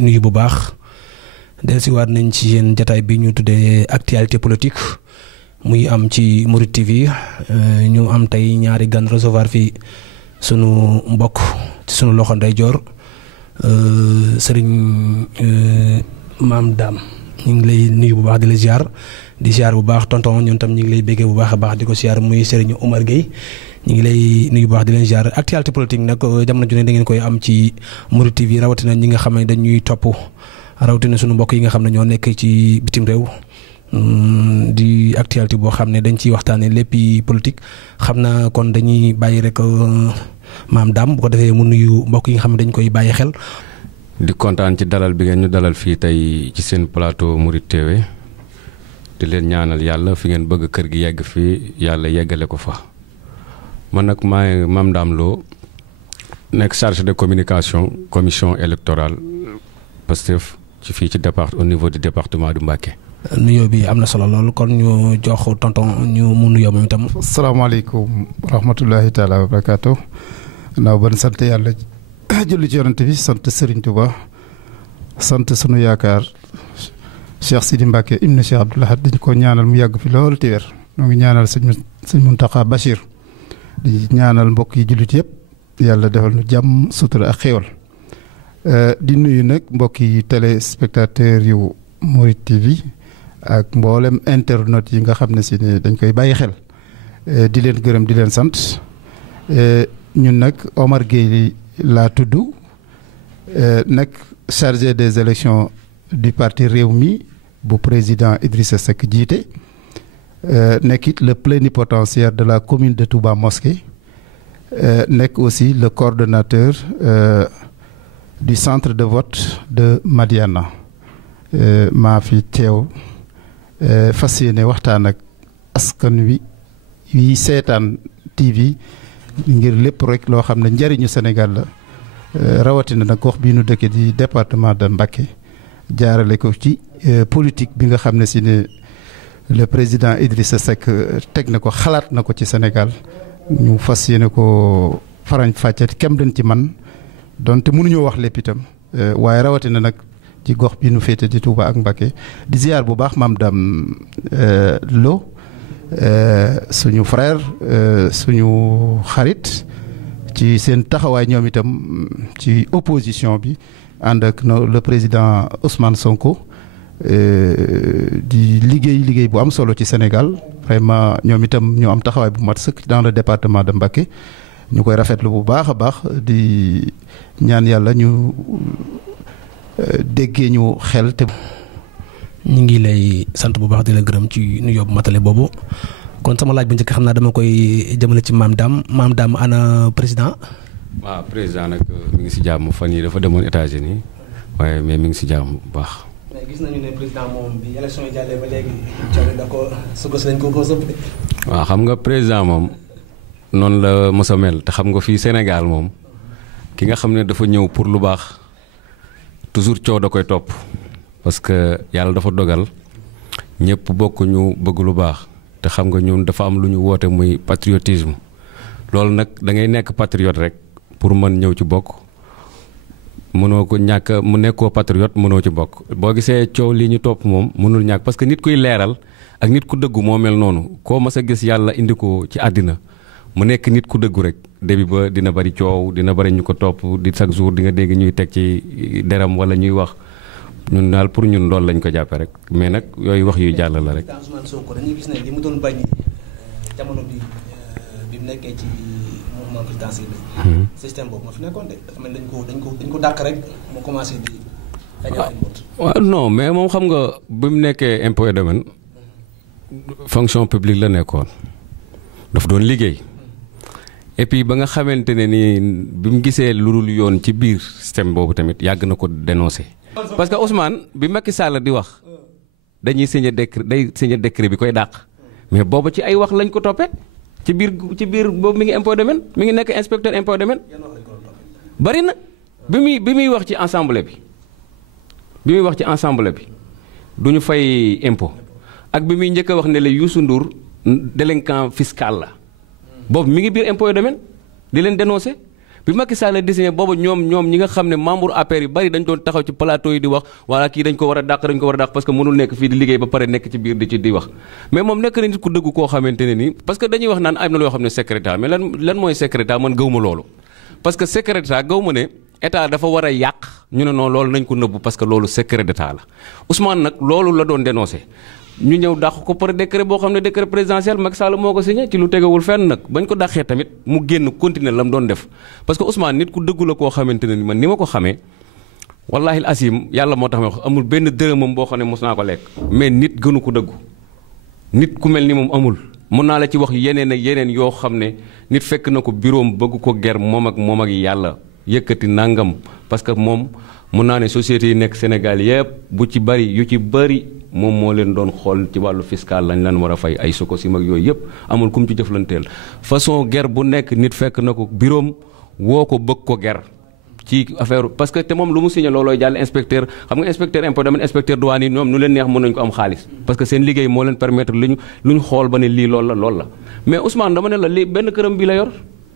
nuyu bu baax dellusiwaat nañ ci yéen jataay bi ñu tuddee actualité politique muy am ci Mouride TV ñu am tey ñaari gan recevoir fii sunu mbokk ci sunu loxo ndeyjoor Serigne Mame Dame ñu ngi lay nuyu bu baax di la ziar bu baax tonton ñun tam ñu ngi lay béggee bu baax a baax di ko ziar muy Serigne Omar Gueye ñu ngi lay nuyu bu baax di leen ziar actualité politique nag jamono ju ne da ngeen koy am ci Mouride TV rawatina ñi nga xam ne dañuy topp rawatina sunu mbokk yi nga xam ne ñoo nekk ci bitim réew di actualité boo xam ne dañ ciy waxtaanee léppi politique xam naa kon dañuy bàyyi rek Mame Dame bu ko defee mu nuyu mbokk yi nga xam ne dañ koy bàyyi xel. di kontaan ci dalal bi ngeen ñu dalal fii tey ci seen plateau Mouride TV di leen ñaanal yàlla fi ngeen bëgg kër gi yegg fii yàlla yeggale ko fa man nag maay Mame Dame Lo nekk chargé de communication commission électorale Pastef ci fii ci au niveau du département du Mbacké. nuyoo bi am na solo lool kon ñu jox tonton ñu mu nuyoo moom itam. asalaamaaleykum wa rahmatullahi taala wa barakaatu. naaw ban sant yàlla julli ci yonent bi sant Serigne Touba sant sunu yaakaar Cheikh Sidi Mbacké ibnu Cheikh Abdoul Ahad dañ ko ñaanal mu yàgg fi lool te wér ñoo ngi ñaanal sëñ Mountakha Bachir di ñaanal mbokk yi jullit yëpp yàlla defal nu jàmm sutura ak xéewal di nuyu nag mbokk yi téléspectateur yu Mouride TV ak mboolem internet yi nga xam ne si ne dañ koy bàyyi xel di leen gërëm di leen sant ñun nag Omar Gueye laa tudd nekk chargé des élections du parti Rewmi bu président Idrissa Seck jiite nekk it le plénipotentiaire de la commune de Touba Mosquée nekk aussi le coordonnateur du centre de vote de Madiana maa fi teew fas yéene waxtaan ak askan wi seetaan TV ngir lépp rek loo xam ne njëriñu Sénégal la rawatina nag gox bii nu dëkk di département de Mbacké jaarale ko ci politique bi nga xam ne si ne le président Idrissa Seck teg na ko xalaat na ko ci Sénégal ñu fas yéene ko farañ fàcce kem dañ ci man donte mënuñoo wax lépp itam waaye rawatina nag ci gox bi nu féete di Touba ak Mbacké di ziar bu baax Mame Dame Lo suñu frère suñu xarit ci seen taxawaay ñoom itam ci opposition bi ànd ak le président Ousmane Sonko di liggéey bu am solo ci Sénégal vraiment ñoom itam ñu am taxawaay bu mat sëkk dans le département de Mbacké ñu koy rafetlu bu baax a baax di ñaan yàlla ñu déggee ñu xel te. ñu ngi lay sant bu baax di la gërëm ci nuyoo bu matale boobu kon sama laaj bu njëkk xam naa dama koy jëmale ci Mame Dame ana président. waaw président nag mi ngi si jàmm fan yii dafa demoon États-Unis waaye mais mi ngi si jàmm bu baax. mais gis nañu ne président moom bi élection yi jàllee ba léegi coono da ko sukkas lañ ko sëb de. waaw xam nga président moom noonu la mos a mel te xam nga fii Sénégal moom ki nga xam ne dafa ñëw pour lu baax toujours coow da koy topp. parce que yàlla dafa dogal ñëpp bokk ñu bëgg lu baax te xam nga ñun dafa am lu ñu woote muy patriotisme loolu nag da ngay nekk patriote rek pour mën ñëw ci bokk mënoo ko ñàkk mu nekkoo patriote mënoo ci bokk boo gisee coow lii ñu topp moom mënul ñàkk parce que nit kuy leeral ak nit ku dëggu moo mel noonu koo mas a gis yàlla indi ko ci àddina mu nekk nit ku dëggu rek début ba dina bari coow dina bari ñu ko topp di chaque jour di nga dégg ñuy teg ci deram wala ñuy wax. ñun daal pour ñun loolu lañ ko jàppee rek mais nag yooyu wax yuy jàll la rek. Ousmane Sonko dañuy gis ne li mu doon bañ jamono bi mu nekkee ci mouvement présidentiel bi. système boobu moo fi nekkoon de dafa mel dañ ko dàq rek mu commencé di. waaw non mais moom xam nga bi mu nekkee impôt et domaine fonction publique la nekkoon daf doon liggéey et puis ba nga xamante ne ni bi mu gisee lu dul yoon ci biir système boobu tamit yàgg na ko dénoncé. parce que Ousmane bi Macky Sall di wax dañuy signé décret bi koy dàq mais boobu ci ay wax lañ ko toppee ci biir boobu mi ngi impôt domaine mi ngi nekk inspecteur impôt domaine bari na bi muy wax ci assemblée bi du ñu fay impôt ak bi muy njëkk a wax ne la Youssou Ndour délinquant fiscal la boobu mi ngi biir impôt domaine di leen dénoncé bi Macky Sall désigné boobu ñoom ñi nga xam ne membre APR yu bari dañ doon taxaw ci plateau yi di wax wala kii dañ ko war a dàq parce que mënul nekk fii di liggéey ba pare nekk ci biir di wax mais moom nekk na nit ku dëgg koo xamante ne nii parce que dañuy wax naan am na loo xam ne secrétaire mais lan mooy secrétaire man gëw ma loolu parce que secrétaire gëw ma ne état dafa war a yàq ñu ne noonu loolu nañ ko nëbbu parce que loolu secret d'état la Ousmane nag loolu la doon dénoncé ñu ñëw dàq ko par décret boo xam ne décret présidentiel Macky Sall moo ko signé ci lu tegewul fenn nag bañ ko dàqee tamit mu génn continuer la mu doon def parce que Ousmane nit ku dëggu la koo xamante ne ni man ni ma ko xamee wallaahi asim yàlla moo tax ma wax amul benn dërëmam boo xam ne mos naa ko lekk mais nit gënu ko dëggu nit ku mel ni moom amul mun naa la ci wax yeneen ak yeneen yoo xam ne nit fekk na ko bureau bëgg ko ger moom ak yàlla yëkkati nangam parce que moom mun naa ne sociétés yi nekk Sénégal yëpp yu ci bëri moom moo leen doon xool ci wàllu fiscal lañ leen war a fay ay Sococim ak yooyu yëpp amul kum ci jëflanteel façon ger bu nekk nit fekk na ko bureau woo ko bëgg ko ger ci affaire parce que te moom lu mu signé loolooy jàll inspecteur xam nga inspecteur impôt domaine inspecteur douane yi ñoom nu leen neex mën nañu ko am xaalis parce que seen liggéey moo leen permettre lu ñu xool ba ne lii loolu la mais Ousmane dama ne la lii benn këram bi la yor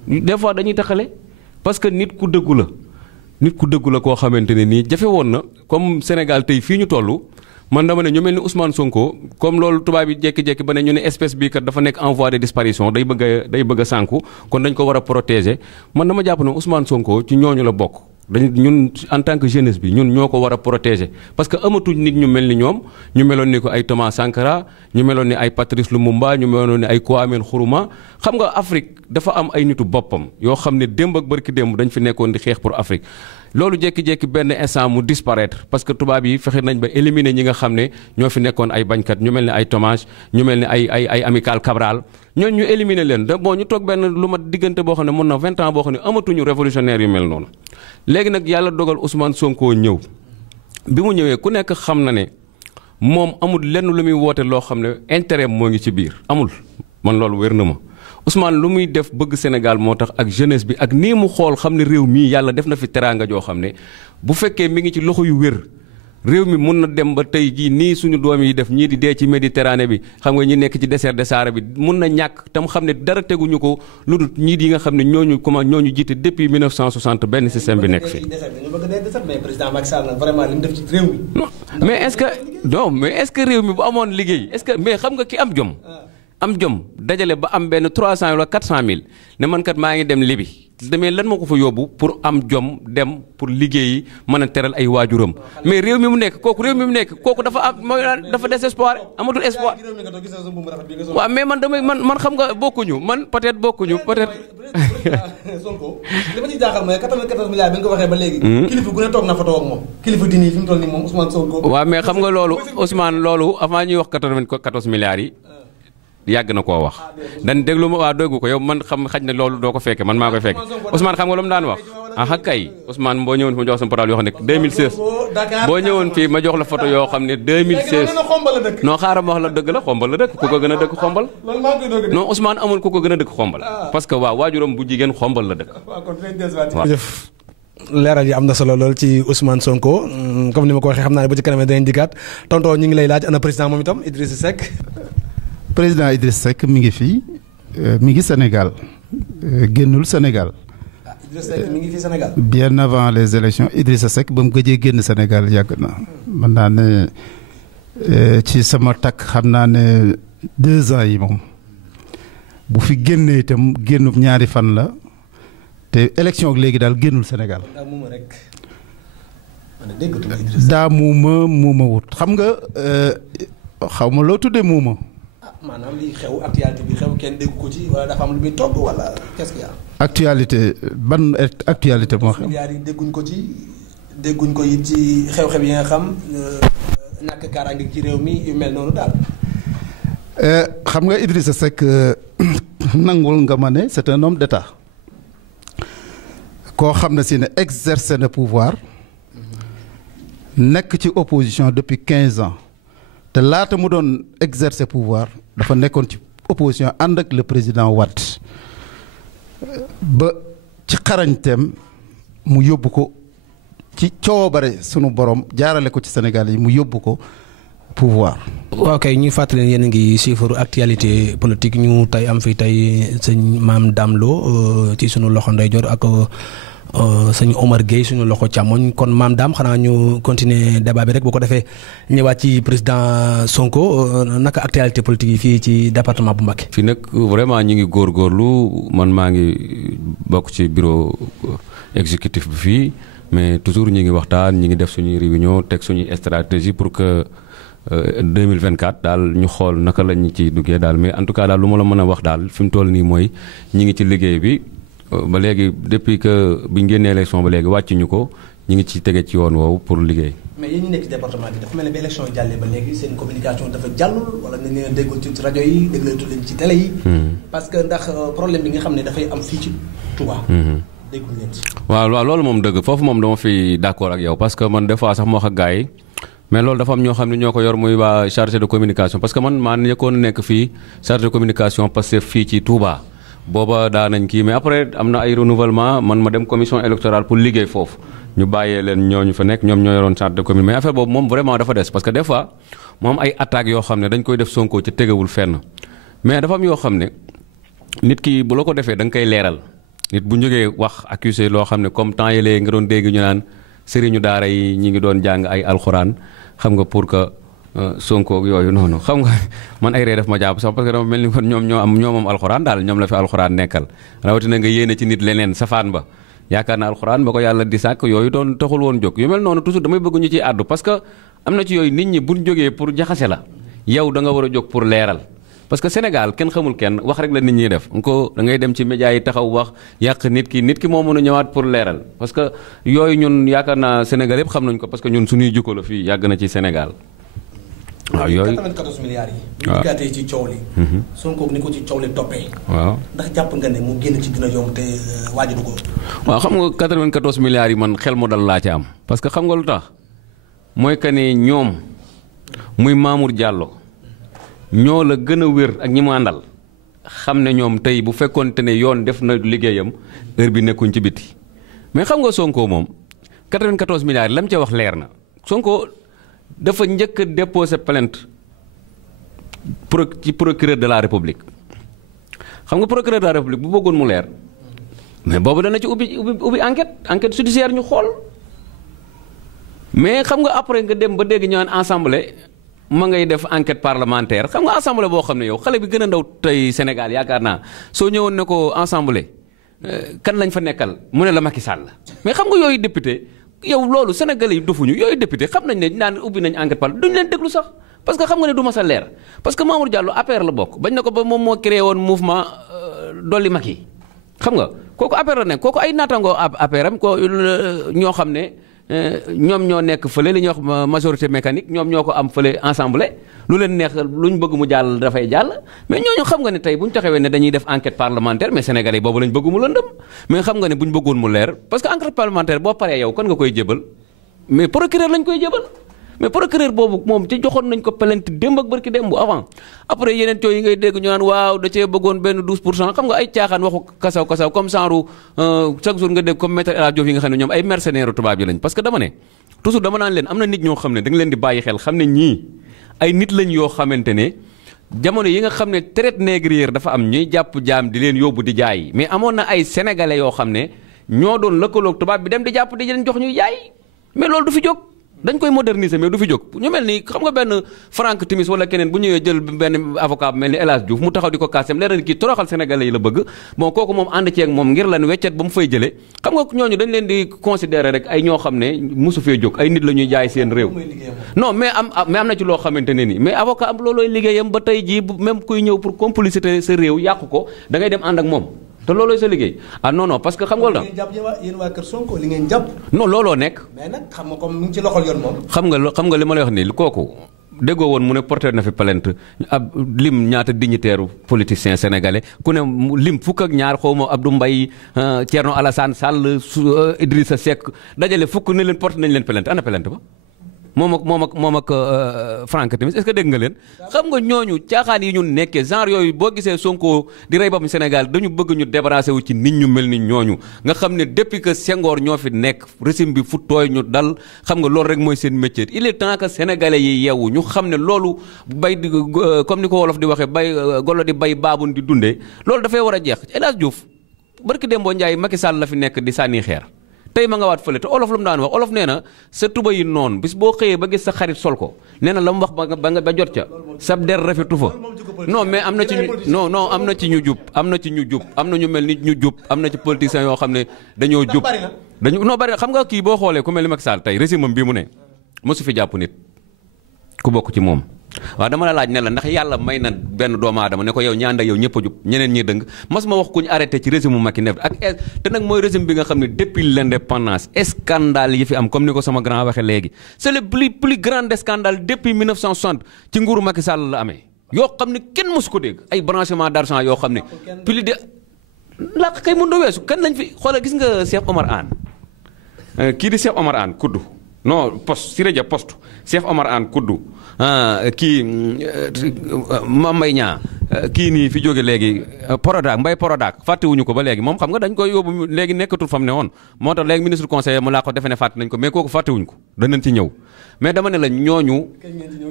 des fois dañuy taxale parce que nit ku dëggu la koo xamante ne nii jafe woon na comme Sénégal tey fii ñu toll man dama ne ñu mel ni Ousmane Sonko comme loolu tubaab yi jékki-jékki ba ne ñu ne espèce bii kat dafa nekk en voie de disparition day bëgg a sànku kon dañ ko war a protéger man dama jàpp ne Ousmane Sonko ci ñooñu la bokk ñun en tant que jeunesse bi ñun ñoo ko war a protéger parce que amatuñ nit ñu mel ni ñoom ñu meloon ni ko ay Thomas Sankara ñu meloon ni ay Patrice Lumumba ñu meloon ni ay Kwame Nkrumah xam nga Afrique dafa am ay nitu boppam yoo xam ne démb ak barki démb dañ fi nekkoon di xeex pour Afrique loolu jékki-jékki benn instant mu disparaître parce que tubaab yi fexe nañ ba éliminer ñi nga xam ne ñoo fi nekkoon ay bañkat ñu mel ni ay Thomas ñu mel ni ay Amical Cabral ñooñu ñu éliminer leen da bon ñu toog benn lu mat diggante boo xam ne mën na 20 ans boo xam ne amatuñu révolutionnaire yu mel noonu léegi nag yàlla dogal Ousmane Sonko ñëw bi mu ñëwee ku nekk xam na ne moom amul lenn lu muy woote loo xam ne intérêt moo ngi ci biir amul man loolu wér na ma Ousmane lu muy def bëgg Sénégal moo tax ak jeunesse bi ak nii mu xool xam ne réew mii yàlla def na fi teraanga joo xam ne bu fekkee mi ngi ci loxo yu wér réew mi mun na dem ba tey jii nii suñu doom yi def ñii di dee ci Méditerranée bi xam nga ñi nekk ci désert de Sahara bi mun na ñàkk tam xam ne dara teguñu ko lu dul ñii yi nga xam ne ñooñu jiite depuis 1960 benn système bi nekk fi. mais président Macky Sall nag vraiment li mu def ci réew mi. non mais est-ce que réew mi bu amoon liggéey est-ce que mais xam nga ki am jom. am jom dajale ba am benn 300 wala 400 mille ne man kat maa ngi dem Libi demee lan moo ko fa yóbbu pour am jom dem pour liggéeyi mën a teral ay waajuram mais réew mi mu nekk kooku dafa am mooy dafa désespoir amatul espoir. waaw mais man xam nga bokkuñu man peut-être bokkuñu peut-être. Sonko li ma ci jaaxal mooy 94 milliards bi nga ko waxee ba léegi. kilifa gu ne toog na fa toog moom kilifa dini fi mu toll nii moom Ousmane Sonko. waaw mais xam nga loolu Ousmane loolu avant ñuy wax 94 milliards yi. yàgg na koo wax dañ déglu ma waa déggu ko yow man xam xaj na loolu doo ko fekke man maa koy fekke Ousmane xam nga lu mu daan wax kay Ousmane boo ñëwoon fi ma jox sama portable yoo xam ne 2016 boo ñëwoon fii ma jox la photo yoo xam ne 2016 non xaaral ma wax la dëgg la xombal la dëkk ku ko gën a dëkk xombal non Ousmane amul ku ko gën a dëkk xombal parce que waaw waajuram bu jigéen xombal la dëkk waaw leeral yi am na solo lool ci Ousmane Sonko comme ni ma ko waxee xam naa ne ba ci kanam dinañ dikkaat tonton ñu ngi lay laaj ana président moom itam Idrissa Seck. président Idriss Seck mi ngi fii mi ngi Sénégal génnul Sénégal. Idriss Seck mi ngi fii Sénégal. bien avant les élections Idrissa Seck ba mu gëjee génn Sénégal yàgg na. mën naa ne ci sama takk xam naa ne 2 ans yi moom bu fi génnee itam génnub ñaari fan la te élection ak léegi daal génnul Sénégal. daa muuma wut xam nga xaw ma loo tuddee muuma. maanaam li xew actualité bi xew kenn déggu ko ci wala dafa am lu muy togg wala qu'est-ce qu'il y a. actualité ban actualité moo xam. milliards yi dégguñ ko it ci xew-xew yi nga xam ñàkk kaaraange ci réew mi yu mel noonu daal. xam nga Idrissa Seck nangul nga ma ne c'est un homme d'État koo xam ne si ne exercer na pouvoir nekk ci opposition depuis 15 ans te laata mu doon exercer pouvoir dafa nekkoon ci opposition ànd ak le président Wade ba ci xarañteem mu yóbbu ko ci coobare sunu borom jaarale ko ci Sénégal yi mu yóbbu ko pouvoir. waaw kay ñuy fàttali leen yéen a ngi suivre actualité politique ñu tey am fi tey sëñ Mame Dame Lo ci sunu loxo ndeyjoor ak sëñ Omar Gueye suñu loxo càmmoñ kon Mame Dame xanaa ñu continuer débat bi rek bu ko defee ñëwaat ci président Sonko naka actualité politique yi fii ci département bu Mbacké. fii nag vraiment ñi ngi góorgóorlu man maa ngi bokk ci bureau exécutif bi fii mais toujours ñi ngi waxtaan ñi ngi def suñuy réunion teg suñuy stratégie pour que 2024 daal ñu xool naka lañ ci duggee daal mais en tout cas daal lu ma la mën a wax daal fi mu toll nii mooy ñi ngi ci liggéey bi ba léegi depuis que biñ génnee élection ba léegi wàccuñu ko ñi ngi ci tege ci yoon woowu pour liggéey. mais yéen ñi nekk ci département bi dafa mel ne bi élection yi jàllee ba léegi seen communication dafa jàllul wala nga leen déggul ci rajo yi déglatu leen ci télé yi. parce que ndax problème bi nga xam ne dafay am fii ci Touba. déggul leen ci. waaw loolu moom dëgg foofu moom dama fi d'accord ak yow parce que man des fois sax moo wax ak gars yi mais loolu dafa am ñoo xam ne ñoo ko yor muy waa chargé de communication parce que man maa njëkkoon nekk fii chargé de communication parce que fii ci Touba booba daa nañ kii mais après am na ay renouvellement man ma dem commission électorale pour liggéey foofu ñu bàyyee leen ñooñu fa nekk ñoom ñoo yoroon chargé de communication mais affaire boobu moom vraiment dafa des parce que des fois moom ay attaques yoo xam ne dañ koy def Sonko ci tegewul fenn mais dafa am yoo xam ne nit ki bu la ko defee da nga koy leeral nit bu jógee wax accusé loo xam ne comme temps yëlee nga doon dégg ñu naan sëriñu daara yi ñi ngi doon jàng ay alxuraan xam nga pour que Sonko yooyu noonu xam nga man ay ree def ma jàpp sax parce que dama mel ni kon ñoom ñoo moom alxuraan daal ñoom la fi alxuraan nekkal rawatina nga yéene ci nit leneen safaan ba yaakaar na alxuraan ba ko yàlla di sàkk yooyu doon taxul woon jóg yu mel noonu toujours damay bëgg ñu ciy àddu parce que am na ci yooyu nit ñi buñ jógee pour jaxase la yow da nga war a jóg pour leeral parce que Sénégal kenn xamul kenn wax rek la nit ñi def ko da ngay dem ci média yi taxaw wax yàq nit ki moo mën a ñëwaat pour leeral parce que yooyu ñun yaakaar naa Sénégal yëpp xam nañ ko parce que ñun suñuy jukko la fii yàgg na ci Sénégal. waaw yooyu 94 milliards yi. waaw bu ñu gàttee ci coow li. Sonko ni ko ci coow li toppee. waaw ndax jàpp nga ne mu génn ci dina yomb te waajadu ko. waaw xam nga 94 milliards yi man xel mu dal laa ci am parce que xam nga lu tax mooy que ne ñoom muy Mamour Diallo. ñoo la gën a wér ak ñi mu àndal xam ne ñoom tey bu fekkoonte ne yoon def na liggéeyam heure bi nekkuñ ci biti mais xam nga Sonko moom 94 milliards yi la mu ca wax leer na Sonko dafa njëkk a déposé plainte ci procureur de la République xam nga procureur de la République bu bëggoon mu leer mais boobu dana ci ubbi enquête judiciaire ñu xool mais xam nga après nga dem ba dégg ñu naan assemblée. ma ngay def enquête parlementaire xam nga assemblée boo xam ne yow xale bi gën a ndaw tey Sénégal yaakaar naa soo ñëwoon ne ko assemblée kan lañ fa nekkal mu ne la Macky Sall mais xam nga yooyu député yow loolu sénégalais yi dofuñu yooyu député xam nañ ne naan ubbi nañ enquête parlementaire duñ leen déglu sax parce que xam nga ne du ma sa leer parce que Mamour Diallo APR la bokk bañ na ko ba moom moo créé woon mouvement dolli Macky xam nga kooku APR la nekk kooku ay naatangoo APR am ko ñoo xam ne ñoom ñoo nekk fële li ñuy wax majorité mécanique ñoom ñoo ko am fële assemblée lu leen neex luñ bëgg mu jàll dafay jàll mais ñooñu xam nga ne tey bu ñu taxawee ne dañuy def enquête parlementaire mais sénégalais boobu lañ bëgg mu lëndëm mais xam nga ne bu ñu bëggoon mu leer parce que enquête parlementaire boo paree yow kan nga koy jébal mais procureur lañ koy jébal mais procureur boobu moom ci joxoon nañ ko plainte démb ak barki démb bu avant après yeneen coow yi ngay dégg ñu naan waaw da cee bëggoon benn 12% xam nga ay caaxaan waxu kasaw comme genre chaque jour nga dégg comme maître El Hadj Diouf yi nga xam ne ñoom ay mercenaires tubaab yi lañ parce que dama ne toujours dama naan leen am na nit ñoo xam ne da nga leen di bàyyi xel xam ne ñii ay nit lañ yoo xamante ne jamono yi nga xam ne traite négrière dafa am ñuy jàpp jaam di leen yóbbu di jaay mais amoon na ay sénégalais yoo xam ne ñoo doon lëkkaloog tubaab bi dem di jàpp di leen jox ñuy jaay mais loolu du fi jóg dañ koy moderniser mais du fi jóg ñu mel ni xam nga benn Franck Timis wala keneen bu ñëwee jël benn avocat bu mel ni El Hadj Diouf mu taxaw di ko kaasam leer na kii toroxal sénégalais yi la bëgg bon kooku moom ànd ceeg moom ngir lan weccet ba mu fay jëlee xam nga ñooñu dañ leen di considérer rek ay ñoo xam ne mosu fee jóg ay nit la ñuy jaay seen réew non mais am na ci loo xamante ne ni mais avocat am loolooy liggéeyam ba tey jii même kuy ñëw pour complicité sa réew yàqu ko da ngay dem ànd ak moom te loolooy sa liggéey ah non non parce que xam nga lu tax yéen waa Kër Sonko li ngeen jàpp. non looloo nekk. mais nag xam nga comme mu ngi ci loxol yoon moom. xam nga li ma lay wax nii kooku déggoo woon mu ne porté na fi plainte ab lim ñaata dignitaire politicien sénégalais ku ne lim fukk ak ñaar xaw ma Abdou Mbaye Thierno Alassane Sall Idrissa Seck dajale fukk ne leen porté nañ leen plainte ana plainte ba. moom ak Franck Timis est-ce que dégg nga leen xam nga ñooñu caaxaan yi ñun nekkee genre yooyu boo gisee Sonko di rey boppam Sénégal dañu bëgg ñu débarrassé wu ci nit ñu mel ni ñooñu nga xam ne depuis que Senghor ñoo fi nekk régime bi fu tooy ñu dal xam nga loolu rek mooy seen métier il est temps que sénégalais yi yeewu ñu xam ne loolu bay di comme ni ko wolof di waxee bay golo di bay baabun di dundee loolu dafay war a jeex El Hadj Diouf barki Dembo Ndiaye Macky Sall la fi nekk di sànni xeer tey ma nga waat fële te olof lu mu daan wax olof nee na sa tuba yi noonu bis boo xëyee ba gis sa xarit sol ko nee na la mu wax ba jot ca sab der rafetu fa non mais am na ci non am na ci ñu jub am na ci ñu jub am na ñu mel ni ñu jub am na ci politiciens yoo xam ne dañoo jub dañu non bari xam nga kii boo xoolee ku mel ni Macky Sall tey régime am bii mu ne mosu fi jàpp nit ku bokk ci moom waaw dama la laaj ne la ndax yàlla may na benn doomu aadama ne ko yow ñaan ak yow ñëpp a jub ñeneen ñi dëng mas ma wax ku ñu arrêté ci régime mu Macky ne ak te nag mooy régime bi nga xam ne depuis l'indépendance scandale yi fi am comme ni ko sama grand waxee léegi c'est le plus grand scandale depuis 1960 ci nguuru Macky Sall la amee yoo xam ne kenn mosu ko dégg ay branchement d'argent yoo xam ne plus de làq kay mën do weesu kan lañ fi xoolal gis nga Cheikh Omar Anne kii di Cheikh Omar Anne kuddu non poste Siré Dia poste Cheikh Omar Anne kuddu kii Mame Mbaye Niang kii nii fi jóge léegi Prodac Mbaye Prodac fàttewuñu ko ba léegi moom xam nga dañ koy yóbbu léegi nekkatul fam ne woon moo tax léegi ministre conseiller mu laa ko defe ne fàtte nañ ko mais kooku fàttewuñu ko danañ ci ñëw mais dama ne la ñooñu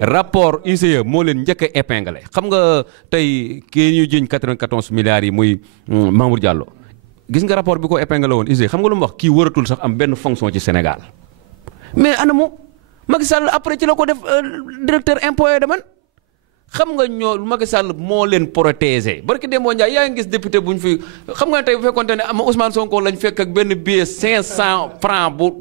rapport ICE moo leen njëkk a épinglé xam nga tey kii ñu jiñ 94 milliards yi muy Mamour Diallo gis nga rapport bi ko épinglé woon ICE xam nga lu mu wax kii waratul sax am benn fonction ci Sénégal mais anamu Macky Sall après ci la ko def directeur impôt et domaine xam nga ñoo Macky Sall moo leen protéger barki Demba Ndiaye yaa ngi gis député bu ñu fi xam nga ne tey bu fekkoonte ne am Ousmane Sonko lañ fekk ak benn billet 500 francs bu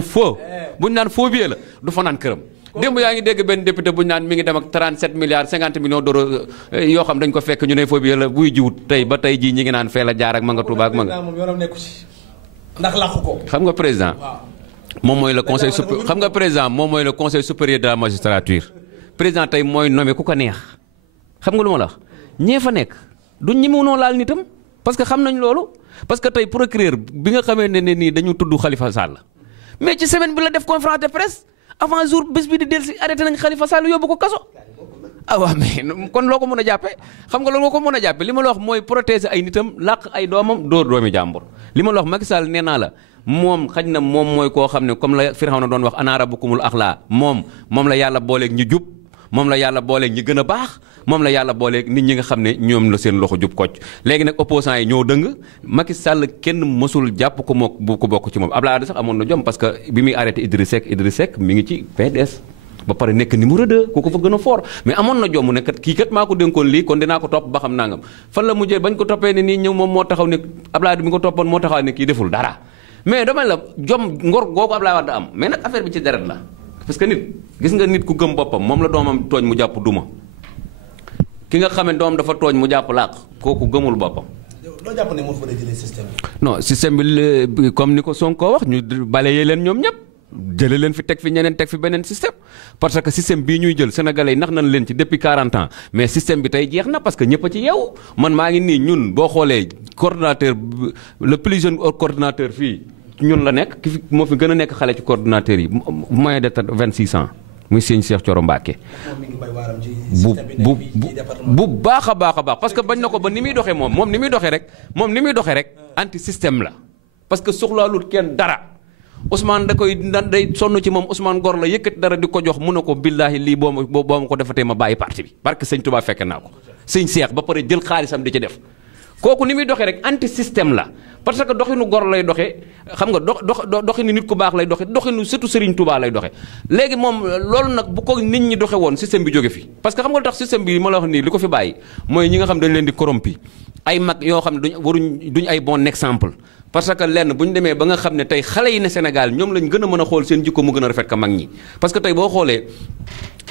faux bu ñu naan faux billet la du fa naan këram. démb yaa ngi dégg benn député bu ñu naan mi ngi dem ak 37 milliards 50 millions d'euros yoo xam dañ ko fekk ñu ne faux billet la buy jiwut tey ba tey jii ñi ngi naan fee la jaar ak ma nga Touba ak ma nga. ndax làqu ko. xam nga président. moom mooy le conseil supérieur xam nga président moom mooy le conseil supérieur de la magistrature président tey mooy nommé ku ko neex xam nga lu ma la wax ñee fa nekk duñ ñi mënoo laal nitam parce que xam nañ loolu parce que tey procureur bi nga xamee ne nii dañu tudd Khalifa Sall mais ci semaine bi la def conférence de presse avant jour bés bi di dellusi arrêté nañ Khalifa Sall yóbbu ko kaso. ah waaw mais kon loo ko mën a jàppee xam nga loolu nga ko mën a jàppee li ma la wax mooy protéger ay nitam làq ay doomam dóor doomi jàmbur li ma la wax Macky Sall nee naa la. moom xaj na moom mooy koo xam ne comme la Firawna doon wax ana rabbukumul axlaa moom la yàlla booleeg ñi jub moom la yàlla booleeg ñi gën a baax moom la yàlla booleeg nit ñi nga xam ne ñoom la seen loxo jub kocc léegi nag opposants yi ñoo dëng Macky Sall kenn mësul jàpp ko moo bu ko bokk ci moom Abdoulaye Wade sax amoon na jom parce que bi muy arrêté Idriss Seck mi ngi ci PDS ba pare nekk numéro 2 ku ko fa gën a fort mais amoon na jom mu ne kat kii kat maa ko dénkoon lii kon dinaa ko topp ba xam nangam fan la mujjee bañ ko toppee ne nii ñëw moom moo taxaw ne Abdoulaye mi ko toppoon moo taxaw ne kii deful dara mais dama la jom ngor googu Abdoulaye Wade am mais nag affaire bi ci deret la parce que nit gis nga nit ku gëm boppam moom la doomam tooñ mu jàpp duma ki nga xam ne doomam dafa tooñ mu jàpp làq kooku gëmul boppam. loo jàpp ne moo fa jëlee système bi. non système bi comme ni ko Sonko wax ñu balayee leen ñoom ñëpp jëlee leen fi teg fi ñeneen teg fi beneen système parce que système bii ñuy jël sénégalais yi nax nañ leen ci depuis 40 ans mais système bi tey jeex na parce que ñëpp a ci yeewu man maa ngi nii ñun boo xoolee coordonnateur le plus jeune coordonnateur fii. ñun la nekk ki fi moo fi gën a nekk xale ci coordonnateur yi moyen de 26 ans muy sëñ Cheikh Thioro Mbacké bu baax a baax parce que bañ na ko ba ni muy doxee moom ni muy doxee rek anti système la parce que soxlaalul kenn dara Ousmane day sonn ci moom Ousmane Gor la yëkkati dara di ko jox mun na ko billaahi lii boo ma ko defatee ma bàyyi parti bi parce que sëñ Touba fekk naa ko sëñ Cheikh ba pare jël xaalisam di ci def kooku ni muy doxee rek anti système la parce que doxinu Gor lay doxee xam nga doxinu nit ku baax lay doxee doxinu surtout Serigne Touba lay doxee léegi moom loolu nag bu ko nit ñi doxe woon système bi jóge fi parce que xam nga lu tax système bi ma la wax nii li ko fi bàyyi mooy ñi nga xam dañ leen di corrompi ay mag yoo xam ne duñ ay bon exemple parce que lenn bu ñu demee ba nga xam ne tey xale yi ne Sénégal ñoom lañ gën a mën a xool seen jikko mu gën a rafet ka mag ñi parce que tey boo xoolee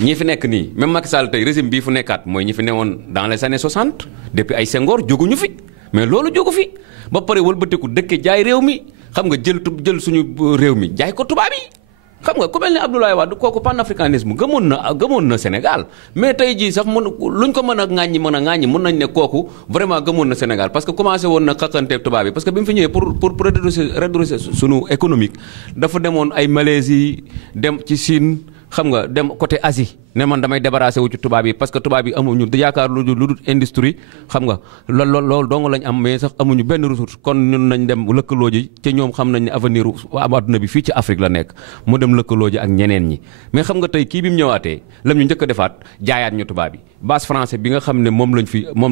ñi fi nekk nii même Macky Sall tey régime bii fu nekkaat mooy ñi fi newoon dans les années 60 depuis ay Senghor jóguñu fi mais loolu jógu fi ba pare wëlbatiku dëkke jaay réew mi xam nga jël suñu réew mi jaay ko tubaab yi xam nga ku mel ni Abdoulaye Wade kooku panafricanisme gëmoon na Sénégal mais tey jii sax luñ ko mën a ŋàññi mën nañ ne kooku vraiment gëmoon na Sénégal parce que commencé woon na xaqanteeg tubaab bi parce que bi mu fi ñëwee pour redresser sunu économique dafa demoon ay Malaisie dem ci Chine xam nga dem côté Asie ne man damay débarrassé wu ci tubaab yi parce que tubaab yi amuñu yaakaar lu dul industrie xam nga loolu dong lañ am mais sax amuñu benn ressource kon ñun nañ dem lëkkaloo ji ci ñoom xam nañ ne avenir adduna bi fii ci Afrique la nekk mu dem lëkkaloo ji ak ñeneen ñi mais xam nga tey kii bi mu ñëwaatee lam ñu njëkk a defaat jaayaat ñu tubaab yi base français bi nga xam ne moom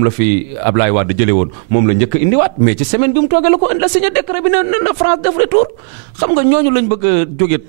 la fi Abdoulaye Wade jëlee woon moom la njëkk a indiwaat mais ci semaine bi mu toogee la signé décret bi ne na France def retour xam nga ñooñu lañ bëgg a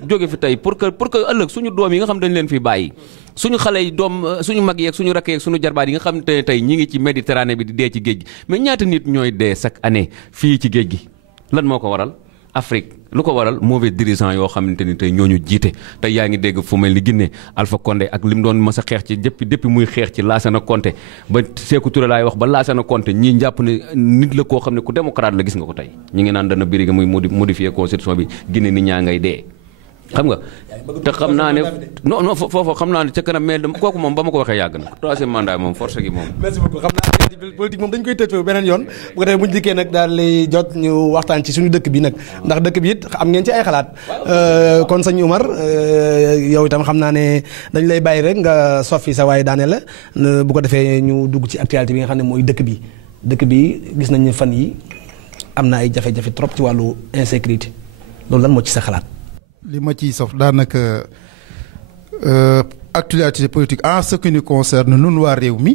jóge fi tey pour que ëllëg suñu doom yi nga xam dañ leen fi bàyyi suñu xale yi doom suñu mag yeeg suñu rakk yeeg suñu jarbaat yi nga xam te tey ñi ngi ci Méditerranée bi di dee ci géej gi mais ñaata nit ñooy dee chaque année fii ci géej gi lan moo ko waral Afrique lu ko waral mauvais dirigeant yoo xamante ni tey ñooñu jiite tey yaa ngi dégg fu mel ni Guinée Alpha Condé ak li mu doon mas a xeex ci depuis muy xeex ci Lassana Conté ba Sékou Touré laay wax ba Lassana Conté ñii jàpp ne nit la koo xam ne ku démocrate la gis nga ko tey ñi ngi naan dana biri muy modifier constitution bi Guinée nit ñaa ngay dee xam nga te xam naa ne non foofu xam naa ne ca kanam mais kooku moom ba ma ko waxee yàgg na troisième mandat moom force gi moom. merci beaucoup xam naa politique moom dañ koy tëj foofu beneen yoon bu ko defee bu ñu dikkee nag daal lay jot ñu waxtaan ci suñu dëkk bi nag ndax dëkk bi it am ngeen ci ay xalaat kon sëñ Umar yow itam xam naa ne dañ lay bàyyi rek nga sof fi sa waaye daane la bu ko defee ñu dugg ci actualité bi nga xam ne mooy dëkk bi gis nañ ne fan yi am na ay jafe-jafe trop ci wàllu insécurité loolu lan moo ci sa xalaat. li ma ciy sof daanaka actualité politique en ce qui nous concerne nun waa réew mi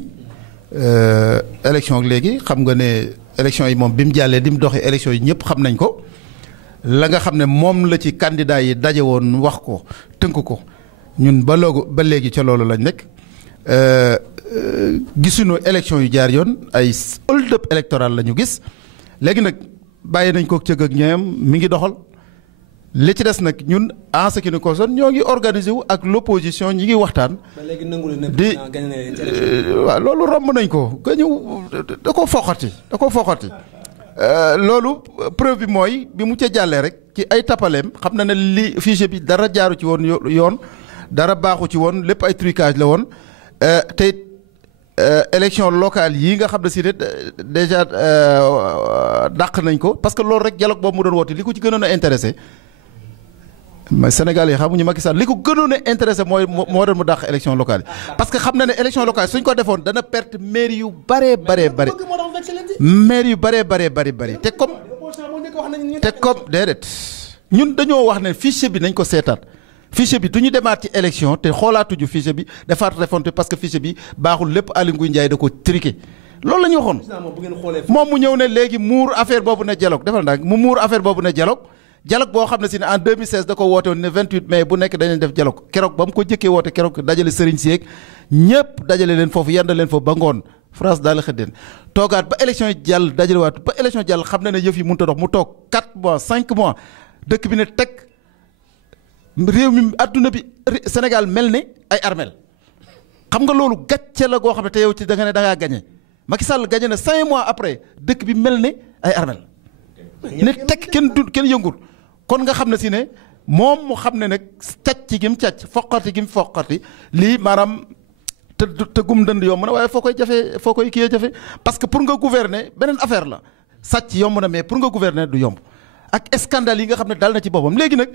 élection léegi xam nga ne élection yi moom bi mu jàllee di mu doxee élection yi ñëpp xam nañ ko la nga xam ne moom la ci candidat yi daje woon wax ko tënk ko ñun ba léegi ca loolu lañ nekk gisuñu élection yu jaar yoon ay hold-up électoral la ñu gis léegi nag bàyyi nañ ko cëgg ak ñoom mi ngi doxal. li ci des nag ñun en ce qui nous concerne ñoo ngi organisé wu ak l'opposition ñi ngi waxtaan. di waaw loolu romb nañ ko nga ñëw da koo foqati loolu preuve bi mooy bi mu ca jàllee rek ci ay tapaleem xam na ne li fichier bi dara jaaru ci woon yoon dara baaxu ci woon lépp ay trucage la woon te élection locale yii nga xam ne si ne déjà dàq nañ ko parce que loolu rek dialogue boobu mu doon woote li ko ci gënoon a intéressé mais Sénégal yi xamuñu Macky Sall li ko gënoon a intéressé moo doon mu dàq élection locale yi parce que xam na ne élection locale suñ ko defoon dana perte maire yu bëree bëri te comme déedéet ñun dañoo wax ne fichier bi nañ ko seetaat fichier bi du ñu demaat ci élection te xoolaatuñu fichier bi defaat refonte parce que fichier bi baaxul lépp Aly Ngouille Ndiaye da ko triqué loolu la ñu waxoon moom mu ñëw ne léegi muur affaire boobu ne dialogue defal naa mu muur affaire boobu ne dialogue boo xam ne si ne en 2016 da ko woote woon ne 28 mai bu nekk dañu def dialogue keroog ba mu ko jëkkee woote keroog dajale sëriñ si yeeg ñëpp dajale leen foofu yanda leen foofu ba ngoon France daal la xëddeen toogaat ba élection yi jàll dajalewaat ba élection jàll xam na ne yëf yi mënut a dox mu toog 4 mois 5 mois dëkk bi ne teg réew mi adduna bi Sénégal mel ne ay armel xam nga loolu gàcce la goo xam ne te yow ci da nga ne da ngaa gagné Macky Sall gagné na 5 mois après dëkk bi mel ne ay armel ne teg kenn yëngul kon nga xam ne si ne moom mu xam ne nag càcc gi mu càcc foqati gi mu foqati lii maanaam te gum dënd yomb na waaye foo koy kiyee jafe parce que pour nga gouverner beneen affaire la sàcc yomb na mais pour nga gouverner du yomb ak scandale yi nga xam ne dal na ci boppam léegi nag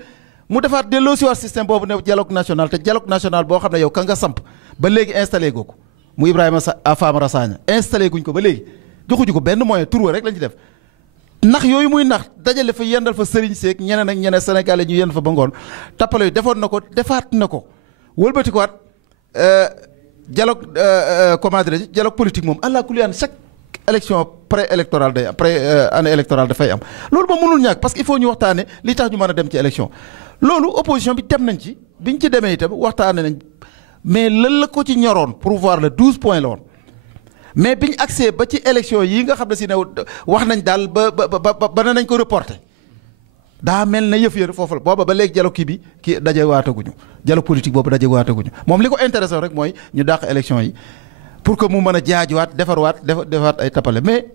mu defaat delloo si waat système boobu ne dialogue national te dialogue national boo xam ne yow ka nga samp ba léegi installé goo ko mu Ibrahima Famara Sagna installé guñ ko ba léegi joxuñu ko benn moyen tur rek lañ ci def nax yooyu muy nax dajale fa yendal fa sëriñ seeg ñeneen ak ñeneen sénégalais ñu yend fa ba ngoon tappale yu defoon na ko defaat na ko wëlbati ko waat dialogue comment dirais-je dialogue politique moom allah kulli an chaque élection pré-électorale day am année électorale dafay am loolu moom mënul ñàkk parce que il faut ñu waxtaane li tax ñu mën a dem ci élection loolu opposition bi dem nañ ci biñ ci demee itam waxtaane nañ mais lan la ko ci ñoroon pour voir le 12 points la woon mais biñ accès ba ci élection yi nga xam ne si ne wax nañ daal ba nañ ko reporté daa mel na yëf yër foofu la booba ba léegi dialogue kii daje waataguñu dialogue politique boobu daje waataguñu moom li ko intéressé rek mooy ñu dàq élection yi pour que mu mën a jaajuwaat defaat ay tapale mais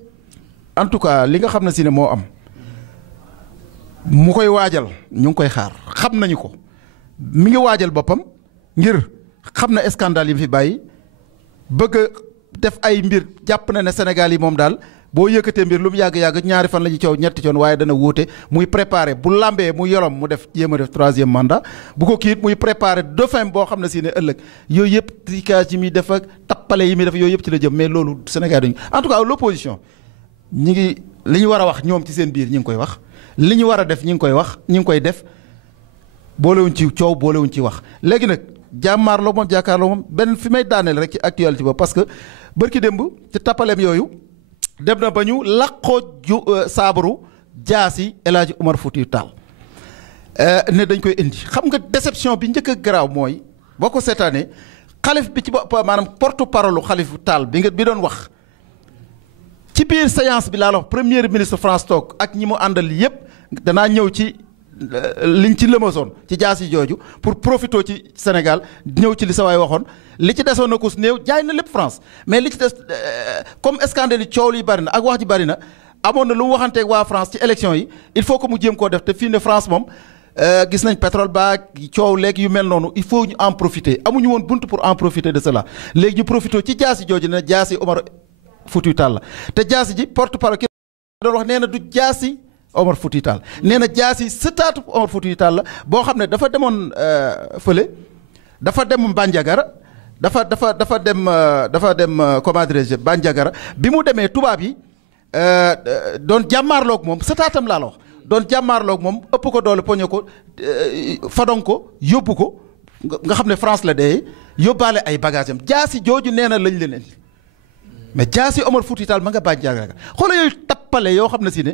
en tout cas li nga xam ne si ne moo am mu koy waajal ñu ngi koy xaar xam nañu ko mi ngi waajal boppam ngir xam na scandale yi fi bàyyi bëgg a def ay mbir jàpp na ne Sénégal yi moom daal boo yëkkatee mbir lu mu yàgg-yàgg ñaari fan la ñu coow ñetti coon waaye dana wuute muy préparé bu lambee mu yolom mu def jéem a def 3e mandat bu ko kiit muy préparé dauphin boo xam ne si ne ëllëg yooyu yëpp tricage yi muy def ak tappale yi muy def yooyu yëpp ci la jëm mais loolu Sénégal dañu en tout cas l'opposition ñi ngi li ñu war a wax ñoom ci seen biir ñi ngi koy wax li ñu war a def ñi ngi koy wax ñi ngi koy def boolewuñ ci coow boolewuñ ci wax léegi nag jàmmaarloo moom jàkkaarloo moom benn fi may daaneel rek ci actualité ba parce que bërki démb ci tappaleem yooyu dem na ba ñu laqoo saabaru jaasi El Hadji Omar Foutiyou Tall ne dañ koy indi xam nga déception bi njëkk a garaaw mooy boo ko seetaanee xalif bi ci maanaam porte parole xalifu Tall bi doon wax ci biir séance bi laa la wax premier ministre France toog ak ñi mu àndal yépp danaa ñëw ci liñ ci lëmasoon ci jaasi jooju pour profito ci Sénégal ñëw ci li sa waay waxoon li ci desoon na kus néew jaay na lépp France mais li ci des comme scandale yi coow li bari na ak wax ji bari na amoon na lu mu waxanteeg waa France ci élection yi il faut que mu jéem koo def te fii ne France moom gis nañ pétrole ba coow léegi yu mel noonu il faut ñu en profiter amuñu woon bunt pour en profiter de cela léegi ñu profité ci jaasi jooju ne jaasi Omar Foutiyou Tall la te jaasi ji porte-parole ki doon wax nee na du jaasi Omar Foutiyou Tall nee na jaasi sëtaatu Omar Foutiyou Tall la boo xam ne dafa demoon fële dafa dem Bandiagara dafa dem comment dirais-je Bandiagara bi mu demee tubaab yi doon jàmmaarloog moom sëtaatam laa la wax doon jàmmaarloog moom ëpp ko doole poñe ko fadon ko yóbbu ko nga xam ne France la dee yóbbaale ay bagages am jaasi jooju nee na lañ leen mais jaasi Omar Foutiyou Tall ma nga Bandiagara xoolal yooyu tappale yoo xam ne si ne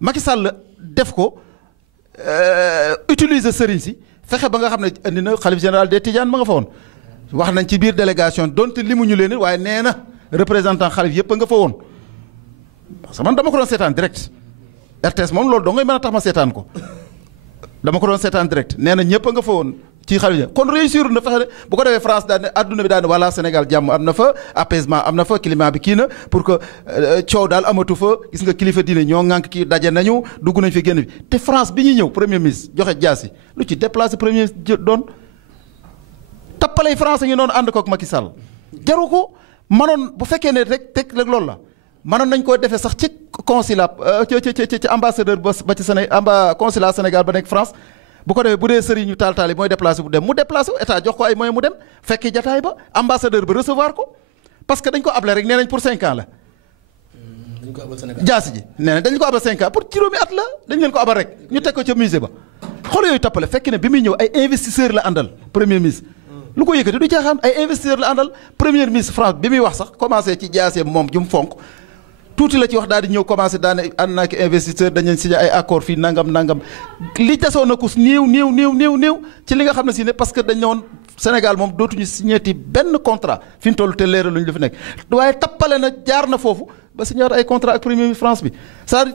Macky Sall def ko utiliser sëriñ si fexe ba nga xam ne indi na xalif général des Tidianes ma nga fa woon wax nañ ci biir délégation donte limuñu leen waaye nee na représentant xalif yëpp a nga fa woon parce que man dama ko doon seetaan direct RTS moom loolu doo ngay mën a tax ma seetaan ko dama ko doon seetaan direct nee na ñëpp a nga fa woon ci xalif kon réussir na fexe bu ko defee France daan ne adduna bi daan ne voilà Sénégal jàmm am na fa apaisement am na fa climat bi kii na pour que coow daal amatu fa gis nga kilifa diine ñoo ŋànk kii daje nañu dugg nañ fi génn bi te France bi ñuy ñëw premier ministre joxe jaasi lu ci déplacé premier ministre doon tappalay France ngi noonu ànd kook Macky Sall jaru ko manoon bu fekkee ne rek teg rek loolu la manoon nañ koo defee sax ci consulat ci ambassadeur ba ci consulat Sénégal ba nekk France bu ko defee bu dee sëriñ ñu taal yi mooy déplacé bu dem mu déplacé état jox ko ay moyens mu dem fekki jataay ba ambassadeur ba recevoir ko parce que dañ ko able rek nee nañ pour 5 ans la. dañ ko abal Sénégal jaasi ji nee nañ dañ ko abal 5 ans pour juróomi at la dañ leen ko abal rek ñu teg ko ca musée ba xool yooyu tappale fekk ne bi muy ñëw ay investisseurs la àndal premier ministre. lu ko yëkkati du caaxaan ay investisseurs la àndal premier ministre France bi muy wax sax commencé ci jaasee moom jum fonk tuuti la ci wax daal di ñëw commencé daane ànd naa ki investisseur dañu signé ay accord fii nangam li desoon na ko néew ci li nga xam ne si ne parce que dañ ne woon Sénégal moom dootuñu signéti benn contrat fi mu toll te leeraluñ lu fi nekk waaye tappale na jaar na foofu ba signé ay contrat ak premier ministre France bi c'est-à-dire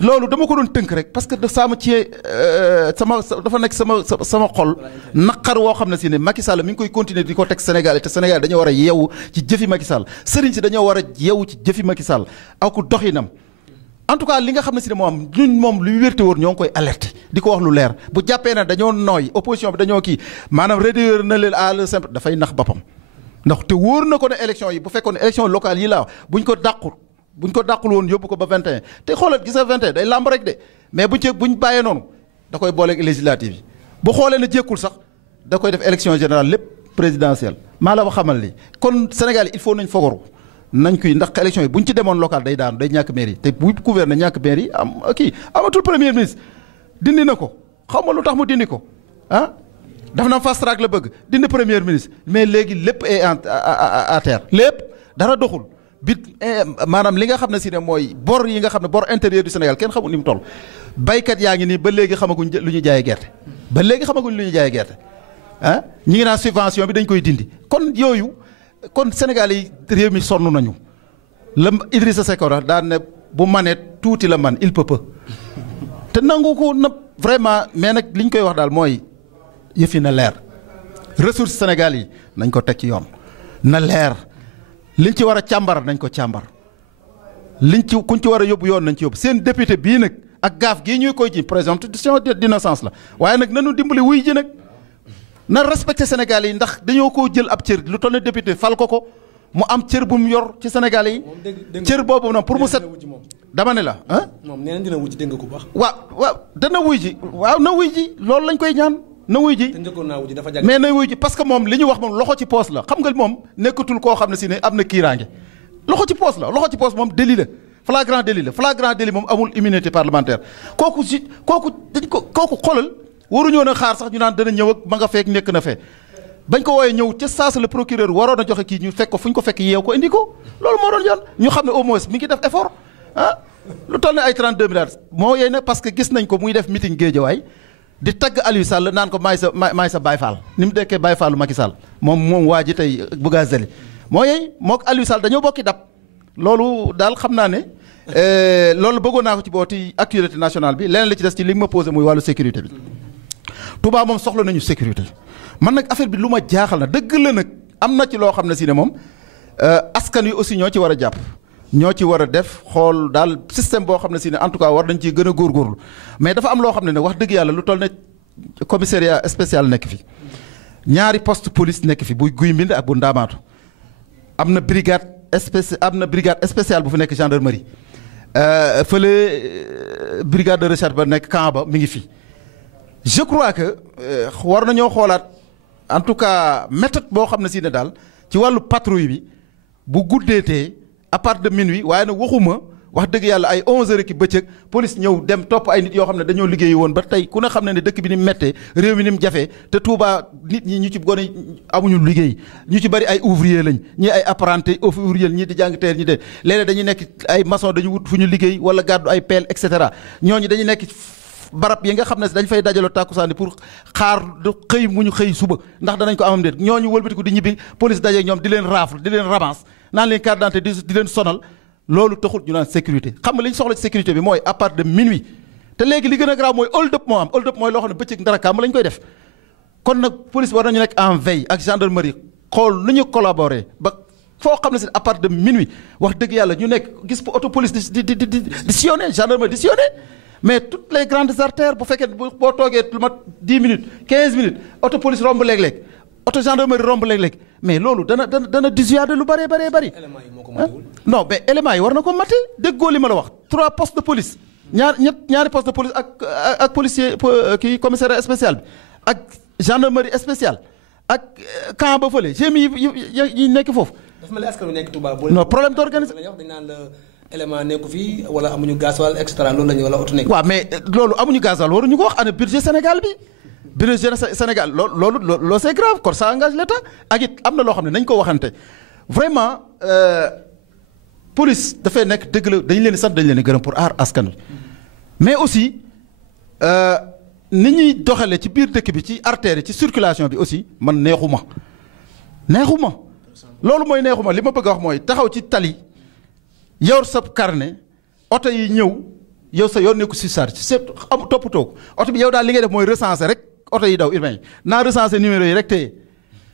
loolu dama ko doon tënk rek parce que sama ci dafa nekk sama xol naqar woo xam ne si ne Macky Sall mi ngi koy continuer di ko teg Sénégal te Sénégal dañoo war a yeewu ci jëfi Macky Sall sëriñ si dañoo war a yeewu ci jëfi Macky Sall ak doxinam en tout cas li nga xam ne si ne moo am ñun moom lu wérte wóor ñoo ngi koy alerte di ko wax lu leer bu jàppee ne dañoo nooy opposition bi dañoo kii maanaam réduire na leen à le simple dafay nax boppam ndax te wóor na ko ne élection yi bu fekkoon ne élection locale yi laa buñ ko dàqul woon yóbbu ko ba 21 te xoolal gis nga 21 day làmb rek de mais buñ bàyyee noonu da koy booleeg législative yi bu xoolee ne jékkul sax da koy def élection générale lépp présidentielle maa la wax xamal li kon Sénégal il faut nañ fogoru nañ koy ndax élection yi buñ ci demoon local day daanu day ñàkk mairie te bu gouverner ñàkk mairie am kii amatul premier ministre dindi na ko xaw ma lu tax mu dindi ko ah daf na fast track la bëgg dindi premier ministre mais léegi lépp est à terre lépp dara doxul bit maanaam li nga xam ne si ne mooy bor yi nga xam ne bor intérieur du Sénégal kenn xamul ni mu toll baykat yaa ngi nii ba léegi xamaguñ lu ñu jaayee gerte ba léegi xamaguñ lu ñu jaayee gerte ah ñi ngi naan subvention bi dañ koy dindi kon yooyu kon Sénégal yi réew mi sonn nañu la Idrissa Seck daan ne bu manee tuuti la man il peut peu te nangu ko na vraiment mais nag li ñu koy wax daal mooy yëf yi na leer ressources Sénégal yi nañ ko teg ci yoon na leer liñ ci war a càmbar nañ ko càmbar kuñ ci war a yóbbu yoon nañ ci yóbbu seen député bii nag ak gaaf gii ñuy koy ji présomption d'innocence la waaye nag nanu dimbali wuy ji nag na respecté Sénégalais yi ndax dañoo koo jël ab cër lu toll ne député fal ko mu am cër bu mu yor ci Sénégalais yi cër boobu nag pour mu set dama ne la ah. moom nee na dina wuy ji dégg nga ko baax. waaw dana wuy ji waaw na wuy ji loolu lañ koy ñaan na wuy ji. te njëkkoon naa wuy ji dafa jag. mais na wuy ji parce que moom li ñu wax moom loxo ci poos la xam nga moom nekkatul koo xam ne si ne am na kiiraange loxo ci poos la loxo ci poos moom délit la flagrant délit moom amul immunité parlementaire kooku xoolal waruñoo na xaar sax ñu naan dana ñëw ak ma nga fekk nekk na fee bañ ko wooyee ñëw ca saasa le procureur waroon a joxe kii ñu fekk ko fu ñu ko fekk yeew ko indi ko loolu moo doon yoon ñu xam ne au moins mi ngi def effort ah lu toll ne ay 32 milliards moo yey na parce que gis nañ ko muy def meeting Guédiawaye di tagg Aliou Sall naan ko maay sa Baye Fall ni mu dekkee Baye Fallu Macky Sall moom waa ji tey Bougazelli moo yey mook Aliou Sall dañoo bokki dab loolu daal xam naa ne loolu bëggoon naa ko ci booti actualité nationale bi leneen la ci des ci li ma posé muy wàllu sécurité bi Touba moom soxla nañu sécurité man nag affaire bi lu ma jaaxal na dëgg la nag am na ci loo xam ne si ne moom askan wi aussi ñoo ci war a jàpp ñoo ci war a def xool daal système boo xam ne si ne en tout cas war nañ ciy gën a góorgóorlu mais dafa am loo xam ne nag wax dëgg yàlla lu toll ne commissariat spécial nekk fi ñaari poste police nekk fi bu Guy Mbind ak bu Ndaamaatu am na brigade spéciale bu fi nekk gendarmerie fële brigade de recherche ba nekk camp ba mi ngi fi je crois que war nañoo xoolaat en tout cas méthode boo xam ne si ne daal ci wàllu patrouille bi bu guddeetee à partir de minuit waaye nag waxuma wax dëgg yàlla ay 11h ki bëccëg police ñëw dem topp ay nit yoo xam ne dañoo liggéeyi woon ba tey ku ne xam ne dëkk bi ni mu méttee réew mi ni mu jafee te Touba nit ñi ñu ci gone amuñu liggéey ñu ci bari ay ouvrier lañ ñii ay apprenti ouvrier ñii di jàng teer ñi de léeg-léeg dañuy nekk ay maçon dañu wut fu ñu liggéey wala gàddu ay pelle et cetera ñooñu dañuy nekk barab yi nga xam ne dañ fay dajaloo tàkkusaani pour xaar xëy mu ñu xëy suba ndax danañ ko amam déet ñooñu wëlbatiku di ñibbi police daje ñoom di leen rafle di leen ramasse naan leen carte d'identité di leen sonal loolu taxul ñu naan sécurité xam nga li ñu soxla ci sécurité bi mooy à partir de minuit te léegi li gën a grave mooy hold up moo am hold up mooy loo xam ne bëccëg ndara kàmm lañ koy def kon nag police war nañu nekk en veille ak gendarmerie xool nu ñu collaborer ba foo xam ne si à partir de minuit wax dëgg yàlla ñu nekk gis bu auto police di sillonner gendarmerie di sillonner mais toutes les grandes artères bu fekkee boo toogee lu mat 10 minutes 15 minutes auto police romb léeg-léeg auto gendarmerie romb léeg-léeg mais loolu dana dissuader lu bëree bëri. non mais éléments yi war na ko mate déggoo li ma la wax 3 postes de police ñaari postes de police ak policier kii commissariat spécial bi ak gendarmerie spéciale ak camp ba fële GMI yi nekk foofu. dafa mel ni askan wi nekk Touba. non problème d'organisation. dañ naan la élément nekku fii wala amuñu gasoil et cetera loolu la ñu wala oto nekk. waaw mais loolu amuñu gasoil waruñu ko wax ana budget Sénégal bi. budget Sénégal loolu c'est grave kon ça engage l'État ak it am na loo xam ne nañ ko waxante vraiment police dafay nekk dëgg la dañu leen di sant dañu leen di gërëm pour aar askan wi mais aussi ni ñuy doxalee ci biir dëkk bi ci artères yi ci circulation bi aussi man neexuma loolu mooy neexuma li ma bëgg a wax mooy taxaw ci tali yor sa carnet oto yi ñëw yow sa yoon nekku si charge c'est am toppatoo ko oto bi yow daal li ngay def mooy recenser rek oto yi daw urbain yi naa recenser numéro yi rek téye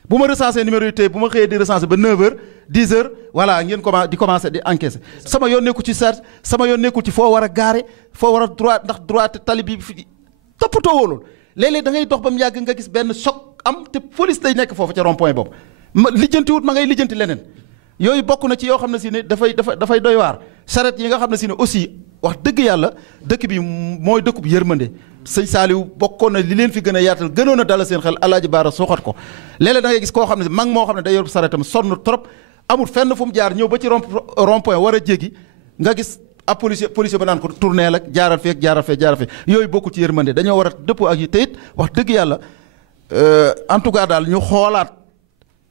bu ma recenser numéro yi téye bu ma xëyee di recenser ba 9h 10h voilà ngeen commencé di encaisser sama yoon nekku ci charge sama yoon nekkul ci foo war a gaare foo war a droit ndax droit tali bi fi toppatoo woo loolu léeg-léeg da ngay dox ba mu yàgg nga gis benn choc am te police day nekk foofu ca rond point boobu ma lijjanti wut ma ngay lijjanti leneen yooyu bokk na ci yoo xam ne si ne dafay doy waar charrette yi nga xam ne si ne aussi wax dëgg yàlla dëkk bi mooy dëkkub yërmande sëñ Saaliw bokkoon na li leen fi gën a yaatal gënoon a dala seen xel Alaaji Baara suuxat ko léeg-léeg da ngay gis koo xam ne mag moo xam ne day yor charrettam sonn trop amul fenn fu mu jaar ñëw ba ci rond point war a jéggi nga gis ab policier ba naan ko tourneel ak jaaral fee yooyu bokkul ci yërmande dañoo war a dëppoo ak yi te it wax dëgg yàlla en tout cas daal ñu xoolaat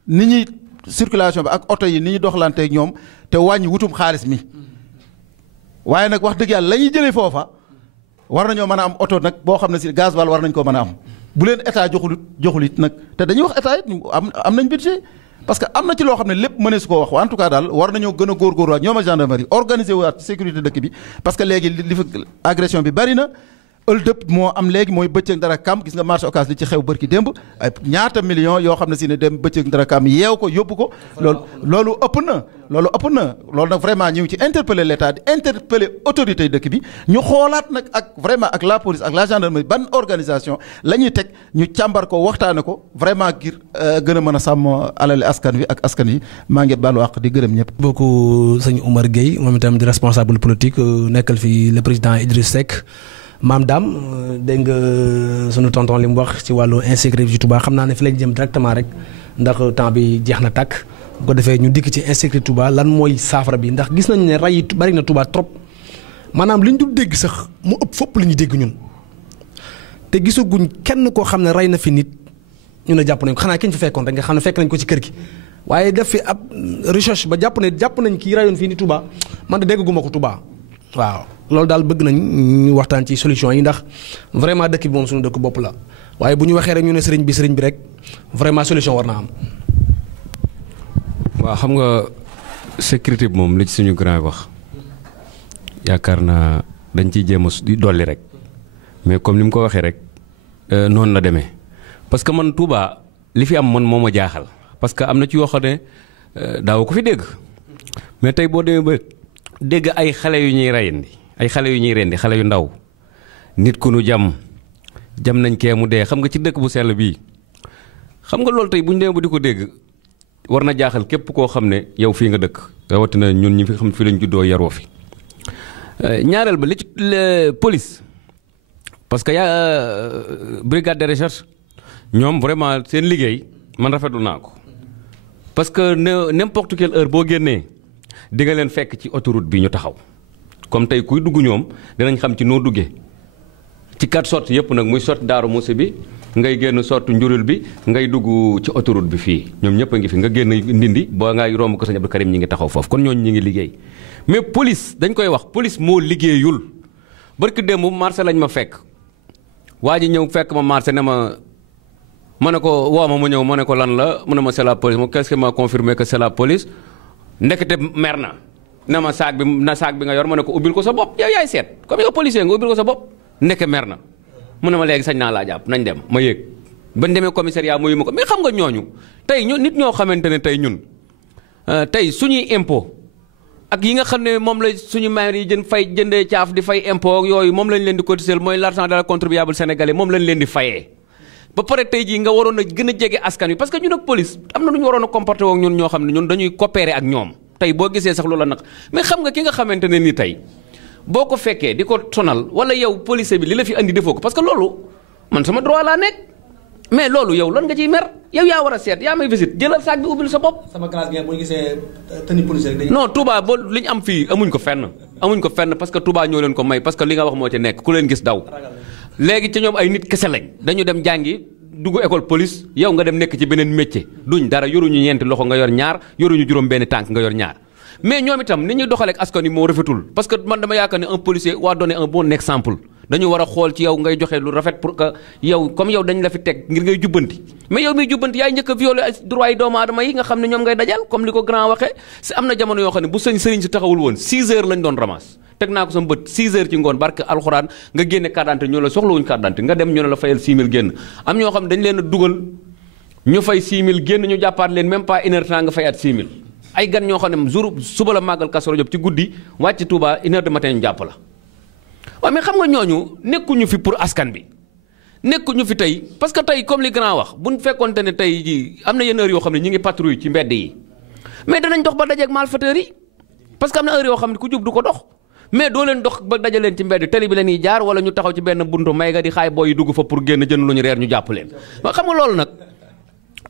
ni ñuy circulation bi ak oto yi ni ñu doxalanteeg ñoom te wàññi wutum xaalis mi waaye nag wax dëgg yàlla la ñuy jëlee foofa war nañoo mën a am oto nag boo xam ne si gasoil war nañ koo mën a am bu leen état joxul it nag te dañuy wax état it am nañ budget parce que am na ci loo xam ne lépp mënee su koo wax en tout cas daal war nañoo gën a góorgóorluwaat ñoom a gendarmerie organiser waat sécurité dëkk bi parce que léegi li fa agression bi bari na ëldëp moo am léegi mooy bëccëg dara kam gis nga marché Ocass li ci xew bërki démb ay ñaata millions yoo xam ne si ne dem bëccëg dara kam yeew ko yóbbu ko loolu ëpp na loolu nag vraiment ñu ngi ci interpeller l'état di interpeller autorité yi dëkk bi ñu xoolaat nag ak vraiment ak la police ak la gendarmerie ban organisation la ñuy teg ñu càmbar ko waxtaane ko vraiment ngir gën a mën a sàmm alali askan wi ak askan yi maa ngi baalu àq di gërëm ñëpp. beaucoup sëñ Oumar Gueye moom itam di responsable politique nekkal fi le président Idriss Seck. Maam Dame dégg nga sunu tonton li mu wax ci wàllu insécurité ci Touba xam naa ne fi lañ jëm directement rek ndax temps bi jeex na tàkk bu ko defee ñu dikk ci insécurité Touba lan mooy saafara bi ndax gis nañu ne rey yi bari na Touba trop maanaam li ñu dul dégg sax mu ëpp fopp li ñu dégg ñun te gisaguñ kenn koo xam ne rey na fi nit ñu ne jàpp nañ ko xanaa ki ñu fi fekkoon rek nga xam ne fekk nañ ko ci kër gi waaye def fi ab recherche ba jàpp nañ kii rayoon fii ni Touba man de dégguma ko Touba waaw. loolu daal bëgg nañ ñu waxtaan ci solution yi ndax vraiment dëkk bi moom suñu dëkk bopp la waaye bu ñu waxee rek ñu ne sëriñ bi rek vraiment solution war na am. waaw xam nga sécurité bi moom li ci suñu grand wax yaakaar naa dañ ciy jéem a dolli rek mais comme ni mu ko waxee rek noonu la demee parce que man Touba li fi am man moo ma jaaxal parce que am na ci yoo xam ne daaw ko fi dégg mais tey boo demee ba dégg ay xale yu ñuy reyandi. ay xale yu ñuy rendi xale yu ndaw nit ku nu jam nañ kee mu dee xam nga ci dëkk bu sell bii xam nga loolu tey bu ñu demee ba di ko dégg war na jaaxal képp koo xam ne yow fii nga dëkk rawatina ñun ñi fi xam fi lañ juddoo yaroo fi ñaareel ba li ci police parce que yaa brigade de recherche ñoom vraiment seen liggéey man rafetlu naa ko parce que n'importe quelle heure boo génnee di nga leen fekk ci autoroute bi ñu taxaw. comme tey kuy dugg ñoom dinañ xam ci noo duggee ci 4 sorties yëpp nag muy sortie Daaru Musi bi ngay génn sortie Njurul bi ngay dugg ci autoroute bi fii ñoom ñëpp a ngi fi nga génn Ndindi boo ngay romb ko sëñ Abdou Karim ñi ngi taxaw foofu kon ñooñu ñi ngi liggéey mais police dañ koy wax police moo liggéeyul barki démb marché lañ ma fekk waa ji ñëw fekk ma marché ne ma ne ko woo ma ñëw ma ne ko lan la mu ne ma c'est la police mo qu'est-ce qui m'a confirmé que c'est la police ndekete mer na ma saag bi nga yor ma ne ko ubbil ko sa bopp yow yaay seet comme yow policier nga ubbil ko sa bopp ndeke mer na mu ne ma léegi sañ naa laa jàpp nañ dem ma yéeg bañ demee commissariat mu yu ma ko mais xam nga ñooñu tey nit ñoo xamante ne tey ñun tey suñuy impôt ak yi nga xam ne moom la suñu maire yi jëndee caaf di fay impôt yooyu moom lañ leen di cotiser mooy l'argent de la contribuable sénégalais moom lañ leen di fayee ba pare tey jii nga waroon a gën a jege askan wi parce que ñun ak police am na lu ñu waroon a comporter woog ñun ñoo xam ne ñun dañuy coopérer ak ñoom tey boo gisee sax loola nag mais xam nga ki nga xamante ne ni tey boo ko fekkee di ko sonal wala yow policier bi li la fi andi defoo ko parce que loolu man sama droit laa nekk mais loolu yow lan nga ciy mer yow yaa war a seet yaa may visite jëlal saag bi ubbil sa bopp. sama classe bi bu ñu gisee tenue policier rek non Touba boo li ñu am fii amuñ ko fenn parce que Touba ñoo leen ko may parce que li nga wax moo ci nekk ku leen gis daw léegi ci ñoom ay nit kese lañ dañu dem jàngi dugg école police yow nga dem nekk ci beneen métier duñ dara yoruñu ñeenti loxo nga yor ñaar yoruñu juróom benn tànk nga yor ñaar mais ñoom itam ni ñuy doxalee ak askan wi moo rafetul parce que man dama yaakaar ne un policier waa donner un bon exemple dañu war a xool ci yow ngay joxe lu rafet pour que yow comme yow dañ la fi teg ngir ngay jubbanti mais yow miy jubbanti yaay njëkk a violer droit yi doomu aadama yi nga xam ne ñoom ngay dajal comme li ko grand waxee si am na jamono yoo xam ne bu sëriñ si taxawul woon 6 heures lañ doon ramas teg naa ko sama bët 6 heures ci ngoon barke alxuraan nga génne carte d'identité ñu la soxlawuñu carte d'identité nga dem ñu ne la fayal 6 000 génn am ñoo xam ne dañ leen a dugal ñu fay 6 000 génn ñu jàppaat leen même pas une heure temps nga fayaat 6 000 ay gan ñoo xam ne jour suba la màggal Kazu Rajab ci guddi wàcc Touba une heure de matin ñu jàpp la waaw mais xam nga ñooñu nekkuñu fi pour askan bi nekkuñu fi tey parce que tey comme li grand wax buñ fekkonte ne tey ji am na yenn heure yoo xam ne ñi ngi patrouille ci mbedd yi mais danañ dox ba dajeeg malfaiteurs yi parce que am na heure yoo xam ne ku jub du ko dox mais doo leen dox ba daje leen ci mbedd tali bi la ñuy jaar wala ñu taxaw ci benn buntu may ga di xaay booy yi dugg fa pour génn jënd lu ñu reer ñu jàpp leen waaw xam nga loolu nag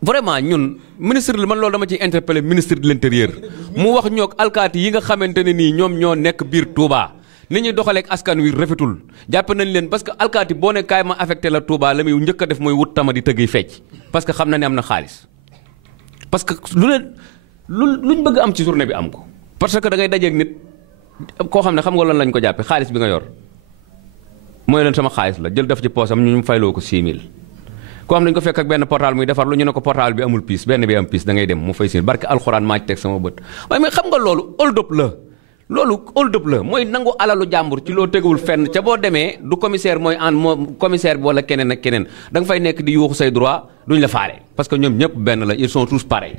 vraiment ñun ministre man loolu dama ciy interpellé ministre de l'intérieur mu wax ñoog alkaati yi nga xamante ne nii ñoom ñoo nekk biir Touba ni ñuy doxaleeg askan wi rafetul jàpp nañ leen parce que alkaati boo ne kaay ma affecté la Touba la muy njëkk a def mooy wut tama di tëggi fecc parce que xam na ne am na xaalis parce que luñ bëgg am ci journée bi am ko parce que da ngay dajeeg nit koo xam ne xam nga lan lañ ko jàppe xaalis bi nga yor mooy leen sama xaalis la jël def ci poosam ñu fayloo ko 6 000 koo xam dañ ko fekk ak benn portable muy defar lu ñu ne ko portable bi amul piis benn bi am piis da ngay dem mu fay siin barke alxuraan maa ci teg sama bët waaye mais xam nga loolu hold up la loolu hold up la mooy nangu alalu jàmbur ci loo tegewul fenn ca boo demee du commissaire mooy commissaire bi wala keneen ak keneen da nga fay nekk di yuuxu say droit duñ la faale parce que ñoom ñëpp benn la ils sont tous pareils.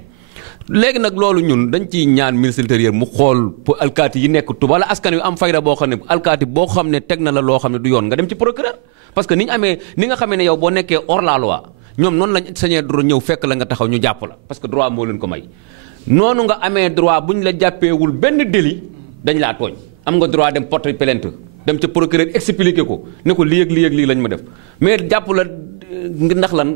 léegi nag loolu ñun dañ ciy ñaan ministre de l'Intérieur mu xool alkaati yi nekk Touba wala askan wi am fayda boo xam ne alkaati boo xam ne teg na la loo xam ne du yoon nga dem ci procureur parce que ni nga xamee ne yow boo nekkee hors la loi ñoom noonu lañ sañee droit ñëw fekk la nga taxaw ñu jàpp la parce que droit moo leen ko may noonu nga amee droit bu ñu la jàppeewul benn délit dañ laa tooñ am nga droit dem porter plainte dem ca procureur expliquer ko ne ko lii ak lii ak lii lañ ma def mais jàpp la ndax lan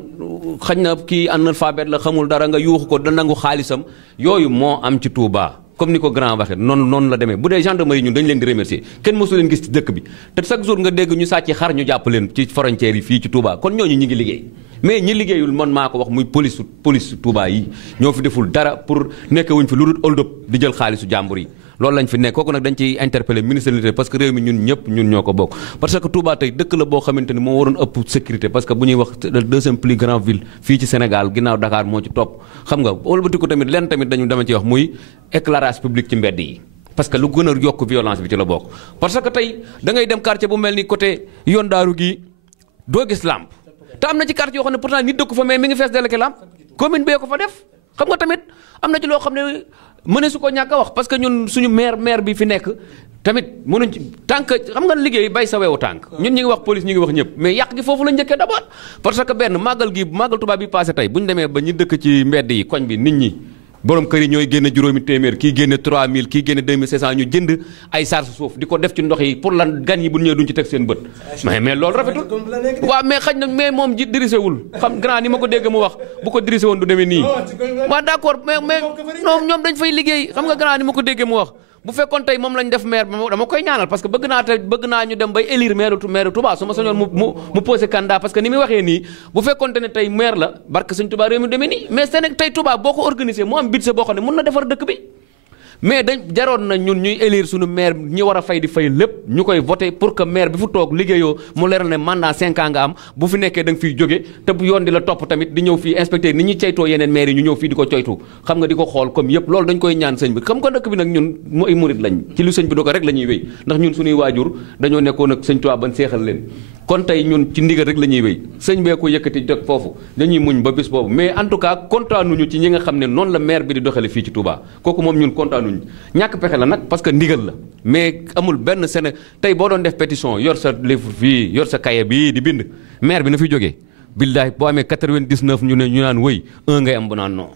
xañ na kii analphabète la xamul dara nga yuuxu ko da nangu xaalisam yooyu moo am ci Touba comme ni ko grand waxee noonu la demee bu dee gendarmerie ñun dañ leen di remercier kenn mosu leen gis ci dëkk bi te chaque jour nga dégg ñu sàcc xar ñu jàpp leen ci frontières yi fii ci Touba kon ñooñu ñi ngi liggéey mais ñi liggéeyul man maa ko wax muy police Touba yi ñoo fi deful dara pour nekk wuñ fi lu dul hold up di jël xaalisu jàmbur yi loolu lañ fi nekk kooku nag dañ ciy interpeller ministre de l'Intérieur parce que réew mi ñun ñoo ko bokk parce que Touba tey dëkk la boo xamante ni moo waroon ëpp sécurité parce que bu ñuy wax le deuxième plus grande ville fii ci Sénégal ginnaaw Dakar moo ci topp xam nga wëlbati ko tamit lenn tamit dama ciy wax muy éclairage public ci mbedd yi parce que lu gën a yokk violence bi ci la bokk parce que tey da ngay dem quartier bu mel ni côté yoon daaru gi doo gis lampe te am na ci quartier yoo xam ne pourtant nit dëkk fa mais mi ngi fees deleke lampe commune bee ko fa def xam nga tamit am na ci loo xam ne mëne su ko ñàkk a wax parce que ñun suñu maire bi fi nekk tamit mënuñ ci tànk xam nga liggéey bay sa weewu tànk ñun ñi ngi wax police ñi ngi wax ñëpp mais yàq gi foofu la njëkkee d'abord parce que benn màggal Tuubaa bi passé tey bu ñu demee ba ñu dëkk ci mbedd yi koñ bi nit ñi borom kër yi ñooy génne juróomi téeméer kii génne 3000 kii génne 2500 ñu jënd ay sarsu suuf di ko def ci ndox yi pour lan gan yi bu ñëwee duñ ci teg seen bët mais loolu rafetul waaw mais xañ na mais moom ji dirisé wul xam grand ni ma ko dégg mu wax bu ko dirisé woon du demee nii waaw d'accord mais non ñoom dañ fay liggéey xam nga grand ni ma ko déggee mu wax bu fekkoon tey moom lañ def maire dama koy ñaanal parce que bëgg naa ñu dem bay élire maire Touba su ma sañoon mu posé candidat parce que ni muy waxee nii bu fekkoon ne tey maire la barke Sëñ Touba réew mi demee nii mais Sénégal tey Touba boo ko organisé mu am budget boo xam ne mun na defar dëkk bi mais dañ jaroon na ñun ñuy élire suñu maire ñi war a fay di fay lépp ñu koy voté pour que maire bi fu toog liggéeyoo mu leeral ne mandat 5 ans nga am bu fi nekkee da nga fiy jóge te bu yoon di la topp tamit di ñëw fii inspecteur ni ñuy ceytoo yeneen maire yi ñu ñëw fii di ko coytu xam nga di ko xool comme yëpp loolu dañ koy ñaan sëñ bi xam nga dëkk bi nag ñun mooy murit lañ ci lu sëñ bi doo ko rek la ñuy wéy ndax ñun suñuy waajur dañoo nekkoon ak sëñ Tuubaa ban seexal leen kon tey ñun ci ndigal rek la ñuy wéy sëñ bee ko yëkkati jot foofu dañuy muñ ba bis boobu mais en tout cas kontaanuñu ci ñi nga xam ne noonu la maire bi di doxale fii ci Touba kooku moom ñun kontaanuñu ñàkk pexe la nag parce que ndigal la mais amul benn Séné tey boo doon def pétition yor sa livre fii yor sa cahier bii di bind maire bi na fi jógee billahi boo amee 99 ñu naan wëy 1 ngay am bu naan non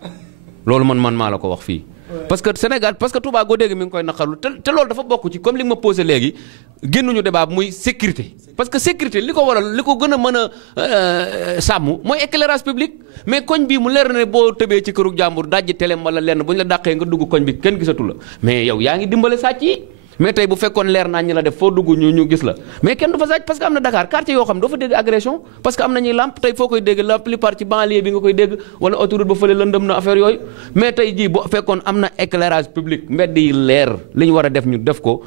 loolu man maa la ko wax fii parce que Sénégal parce que Touba goo dégg mi ngi koy naqarlu te loolu dafa bokk ci comme li nga ma posé léegi génnuñu débat muy sécurité parce que sécurité li ko waral li ko gën a mën a sàmm mooy éclairage public mais koñ bii mu leer ne boo tëbee ci këru jàmbur dajji teleem wala lenn bu ñu la dàqee nga dugg koñ bi kenn gisatu la mais yow yaa ngi dimbale sàcc yi mais tey bu fekkoon leer naa ñi la def foo dugg ñu gis la mais kenn du fa sàcc parce que am na Dakar quartier yoo xam doo fa dégg agression parce que am na ñuy lamp tey foo koy dégg la plupart ci banlieue bi nga koy dégg wala autoroute ba fële lëndëm na affaire yooyu mais tey jii bu fekkoon am na éclairage public mbedd yi leer li ñu war a def ñu def ko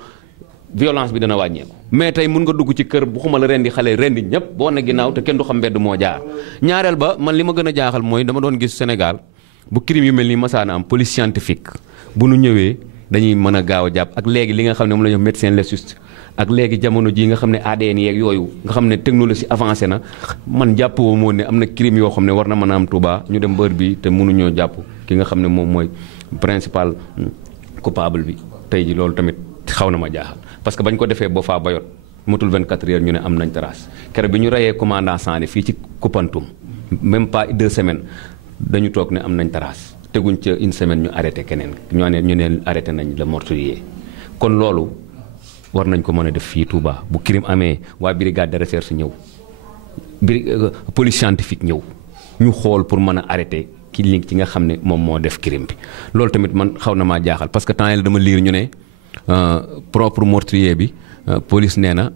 violence bi dana wàññeeku mais tey mun nga dugg ci kër bu xuma la rendi xale rendi ñëpp boo ne ginnaaw te kenn du xam mbedd moo jaar ñaareel ba man li ma gën a jaaxal mooy dama doon gis Sénégal bu crime yu mel nii masaana am police scientifique bu nu ñëwee dañuy mën a gaaw a jàpp ak léegi li nga xam ne moom la ñu wax médecin légiste ak léegi jamono jii nga xam ne ADN yeeg yooyu nga xam ne technologie avancé na man jàpp woo moo ne am na crime yoo xam ne war na mën a am Touba ñu dem bër bi te mënuñoo jàpp ki nga xam ne moom mooy principal coupable bi tey ji loolu tamit xaw na ma jaaxal parce que bañ ko defee boo faa bayot matul 24 heures ñu ne am nañ trace keroog bi ñu reyee commandant Sané fii ci Koupantoum même pas 2 semaines dañu toog ne am nañ trace teguñ ca une semaine ñu arrêté keneen ñu ne arrêté nañ le meurtrier kon loolu war nañ ko mën a def fii Touba bu crime amee waa brigade de recherche ñëw police scientifique ñëw ñu xool pour mën a arrêté ki link ci nga xam ne moom moo def crime bi loolu tamit man xaw na maa jaaxal parce que temps yii dama liir ñu ne propre meurtrier bi police nee na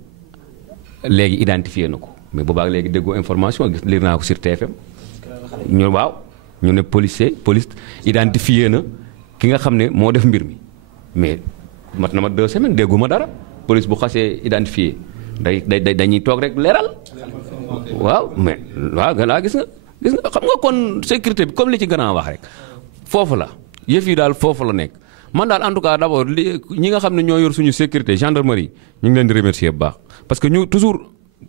léegi identifié na ko mais boobaag léegi déggoo information gis liir naa ko sur TFM ñu waaw ñu ne police identifié na ki nga xam ne moo def mbir mi mais mat na ma 2 semaines dégguma dara police bu xasee identifié dañuy toog rek leeral waaw mais waaw gannaaw gis nga xam nga kon sécurité bi comme li ci gën a wax rek foofu la yëf yi daal foofu la nekk man daal en tout cas d'abord ñi nga xam ne ñoo yor suñu sécurité gendarmerie ñu ngi leen di remercier bu baax parce que ñu toujours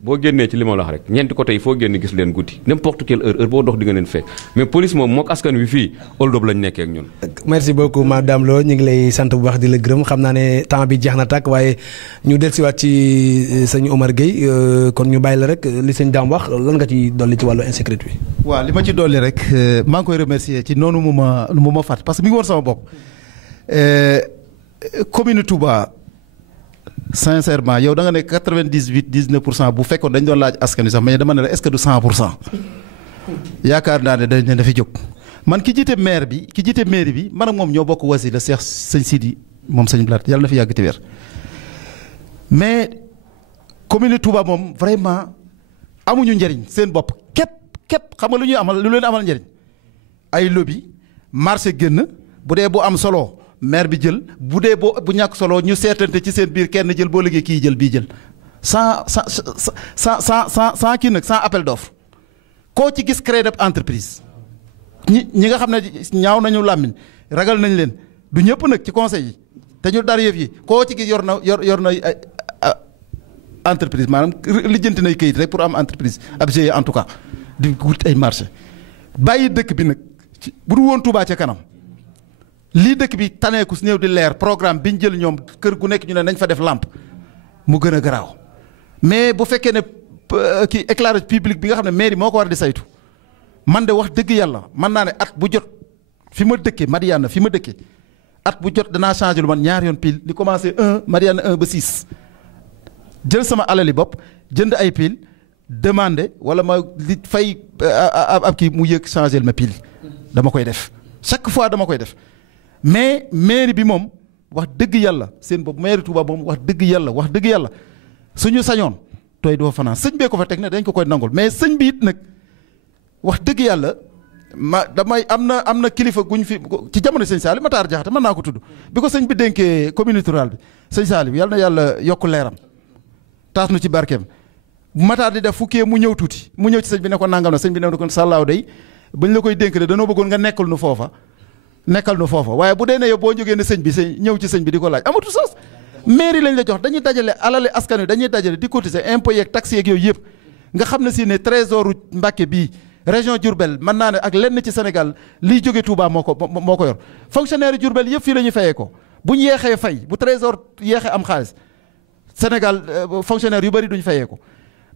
boo génnee ci li ma la wax rek ñeenti côté yi foo génn gis leen guddi n'importe quelle heure boo dox di nga leen fekk mais police moom mook askan wi fii hold up lañ nekkee ak ñun. merci beaucoup madame Lo ñu ngi lay sant bu baax di la gërëm xam naa ne temps bi jeex na tàkk waaye ñu dellusiwaat ci sëñ Omar Gueye kon ñu bàyyi la rek li sëñ Dame wax lan nga ci dolli ci wàllu insécurité bi. waaw li ma ci dolli rek maa ngi koy remercier ci noonu mu ma fàtt parce que mi ngi woon sama bopp commune Touba. Sincèrement yow da nga ne 98-19% bu fekkoon dañ doon laaj askan wi sax mais dama ne la est-ce que du 100% yaakaar naa ne dañ ne dafi jóg man ki jiite maire bi ki jiite mairie bi man ak moom ñoo bokk wasi la Cheikh sëñ Sidi moom sëñ Blaat yàlla na fi yàgg te wér mais commune Touba moom vraiment amuñu njëriñ seen bopp képp xam nga lu ñuy amal lu leen amal njëriñ ay lobby marché génn bu dee bu am solo. maire bi jël bu dee bu ñàkk solo ñu seetante ci seen biir kenn jël boo liggéey kii jël bii jël sans kii nag sans appel d'offre koo ci gis créer def entreprise ñi nga xam ne ñaaw nañu làmmiñ ragal nañ leen du ñëpp nag ci conseil yi te ñu dar yëf yi koo ci gis yor na entreprise maanaam lijjanti nay këyit rek pour am entreprise ab GIE en tout cas di wut ay marché bàyyi dëkk bi nag bu du woon Touba ca kanam lii dëkk bi taneeku si néew di leer programme bi ñu jël ñoom kër gu nekk ñu ne nañ fa def lampe mu gën a garaaw mais bu fekkee ne kii éclairage public bi nga xam ne mairie moo ko war di saytu man de wax dëgg yàlla mën naa ne at bu jot fi ma dëkkee Mariana fi ma dëkkee at bu jot danaa changé lu man ñaar yoon pile di commencé 1 Mariana 1 ba 6 jël sama alali bopp jënd ay pile demandé wala ma li fay ab kii mu yëg changé ma pile dama koy def chaque fois dama koy def. mais mairie bi moom wax dëgg yàlla seen bopp mairie Touba moom wax dëgg yàlla suñu sañoon tooy doo fanaan sëñ bee ko fa teg ne dañ ko koy nangul mais sëñ bi it nag wax dëgg yàlla am na kilifa guñ fi ci jamono sëñ Saliou Matar Jaxate mën naa ko tudd bi ko sëñ bi dénkee communauté rurale bi sëñ Saliou yàlla na yàlla yokk leeram taas nu ci barkeem Matar di def fukkee mu ñëw tuuti mu ñëw ci sëñ bi ne ko nangam na sëñ bi ne ko sàllaaw day bañ la koy dénk de danoo bëggoon nga nekkal nu foofa waaye bu dee ne yow boo jógee ne sëñ bi ñëw ci sëñ bi di ko laaj amatu sos mairie lañ la jox dañuy dajale alale askan wi dañuy dajale di cotiser impôt yeeg taxe yeeg yooyu yëpp nga xam ne si ne trésor Mbàkke bii région Diourbel mën naa ne ak lenn ci Sénégal liy jóge Touba moo ko yor fonctionnaire Diourbel yëpp fii la ñuy fayee ko bu ñu yeexee fay bu trésor yeexee am xaalis Sénégal fonctionnaire yu bëri duñ fayee ko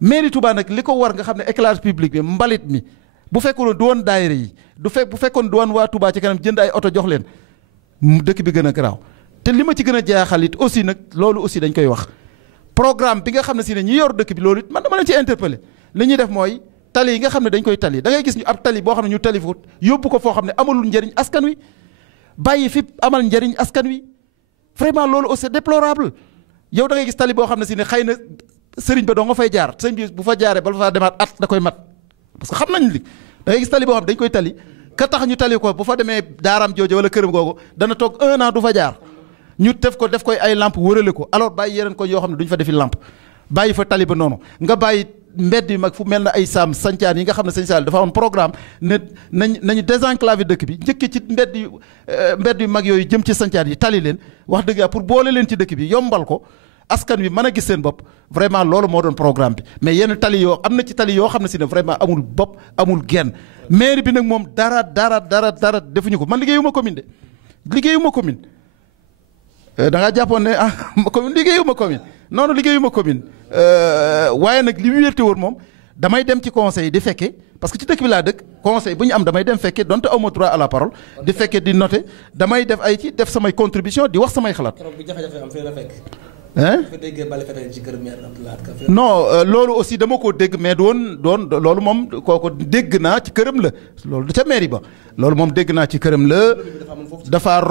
mairie Touba nag li ko war nga xam ne éclairage public bi mbalit mi bu fekkoon du woon daayira yi bu fekkoon du woon waa Touba ci kanam jënd ay oto jox leen dëkk bi gën a garaaw te li ma ci gën a jaaxal it aussi nag loolu aussi dañ koy wax programme bi nga xam ne si ne ñi yor dëkk bi loolu it man dama leen ci interpellé li ñuy def mooy tali yi nga xam ne dañ koy tali da ngay gis ñu ab tali boo xam ne ñu tali fut yóbbu ko foo xam ne amalul njëriñ askan wi bàyyi fi amal njëriñ askan wi vraiment loolu aussi c'est déplorable yow da ngay gis tali boo xam ne si ne xëy na sëriñ ba doo nga fay jaar sëriñ bi bu fa jaaree ba fa demaat at da koy mat parce que xam nañ li da ngay gis tali boo xam dañ koy tali ka tax ñu tali ko bu fa demee daaraam jooju wala këram googu dana toog 1 an du fa jaar ñu def koy ay lampe wërale ko alors bàyyi yeneen ko yoo xam ne duñ fa defi lampe bàyyi fa tali ba noonu nga bàyyi mbedd yu mag fu mel na ay saam sancaan yi nga xam ne sëñ Sall dafa am programme ne nañu désenclaver dëkk bi njëkk ci mbedd yu mag yooyu jëm ci sancaan yi tali leen wax dëgg yàlla pour boole leen ci dëkk bi yombal ko askan wi mën a gis seen bopp vraiment loolu moo doon programme bi mais yenn tali yoo am na ci tali yoo xam ne si ne vraiment amul bopp amul genn mairie bi nag moom dara defuñu ko man liggéeyuma commune da ngaa jàppoon ne liggéeyuma commune noonu liggéeyuma commune waaye nag li mu wérte woon moom damay dem ci conseil di fekke parce que ci dëkk bi laa dëkk conseil bu ñu am damay dem fekke donte awma droit à la parole di fekke di noter damay def def samay contribution di wax samay xalaat. non loolu aussi dama ko dégg mais doon loolu moom kooku dégg naa ci këram la loolu du ca mairie ba loolu moom dégg naa ci këram la dafa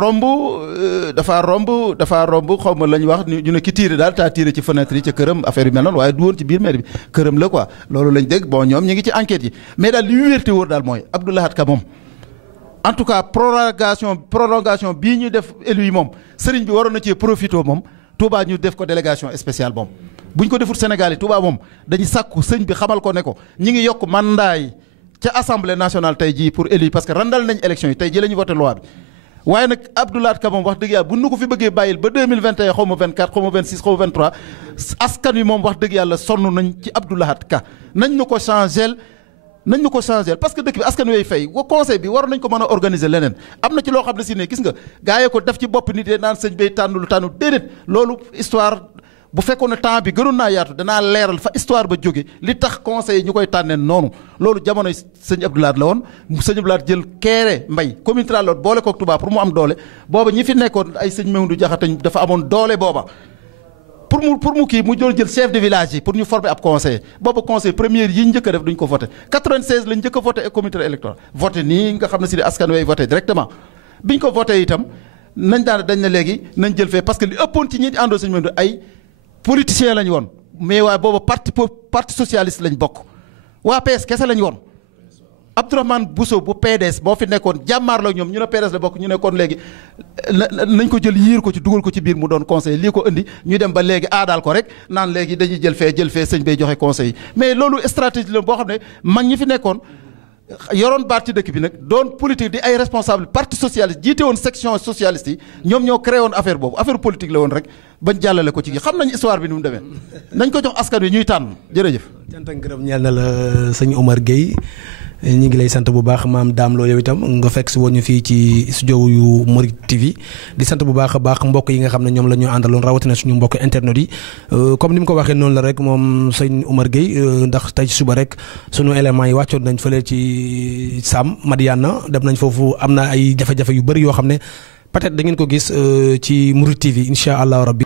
romb xaw ma la ñu wax ñu ne ki tiire daal taa tiire ci fenêtre yi ca këram affaire yu mel noonu waaye du woon ci biir mairie bi këram la quoi loolu lañ dégg bon ñoom ñu ngi ci enquête yi mais daal li mu wérte wóor daal mooy Abdou Lahad Ka moom en tout cas prolongation bii ñu def élu yi moom sëriñ bi waroon na cee profité moom Touba ñu def ko délégation spéciale moom bu ñu ko defut Sénégal yi Touba moom dañuy sàkku sëñ bi xamal ko ne ko ñi ngi yokk mandat yi ca assemblée nationale tey jii pour élu parce que randal nañ élection yi tey jii la ñu voté loi bi waaye nag Abdou Lahad Ka moom wax dëgg yàlla bu nu ko fi bëggee bàyyil ba 2021 xaw ma 24 xaw ma 26 xaw ma 23 askan wi moom wax dëgg yàlla sonn nañ ci Abdou Lahad Ka nañ ñu ko changé parce que dëkk bi askan wi fay wa conseil bi waroon nañ ko mën a organiser leneen am na ci loo xam ne si ne gis nga gaa yi ko def ci bopp nit yi naan sëñ bay tànnu déedéet loolu histoire bu fekkoon ne temps bi gënoon naa yaatu danaa leeral fa histoire ba jóge li tax conseil ñu koy tànnee noonu loolu jamonoy sëñ Abdou Lahad la woon sëñ Abdou Lahad jël Kéré Mbay commune la boole koog Touba pour mu am doole booba ñi fi nekkoon ay sëñ Mamadou Diakhaté dafa amoon doole booba pour mu kii mu doon jël chef de village yi pour ñu former ab conseil booba conseil première yi njëkk a def duñ ko voté 96 lañ njëkk a voté et comité électoral voté nii nga xam ne si askan way voté directement biñ ko voté itam dañ ne léegi nañ jël fee parce que li ëppoon ci ñi àndoo sëñ Mamadou ay politiciens lañ woon mais waaye booba parti socialiste lañ bokk waa PS kese lañ woon Abdourahmane Bousso bu PDS moo fi nekkoon jàmmaarloo ñoom ñu ne PDS la bokk ñu ne kon léegi nañ ko jël yiir ko ci dugal ko ci biir mu doon conseil lii ko indi ñu dem ba léegi aadaal ko rek naan léegi dañuy jël fee sëñ bay joxe conseil yi mais loolu stratégie la boo xam ne mag ñi fi nekkoon yoroon baat ci dëkk bi nag doon politique di ay responsable parti socialiste jiite woon section socialiste yi ñoom ñoo créé woon affaire boobu affaire politique la woon rek bañ jàllale ko ci gi xam nañ histoire bi ni mu demee nañ ko jox askan wi ñuy tànn jërëjëf. cant ak ngërëm ñeel na la sëñ Omar Gueye ñu ngi lay sant bu baax maam Dame Lo yow itam nga fekk si woon ñu fii ci studio yu Mouride TV di sant bu baax a baax mbokk yi nga xam ne ñoom la ñu àndaloon rawatina suñu mbokk internet yi comme ni mu ko waxee noonu la rek moom sëñ Omar Gueye ndax tey suba rek sunu éléments yi wàccoon nañ fële ci Sam Madiana dem nañ foofu am na ay jafe-jafe yu bëri yoo xam ne peut-être da ngeen ko gis ci Mouride TV incha allah rabbi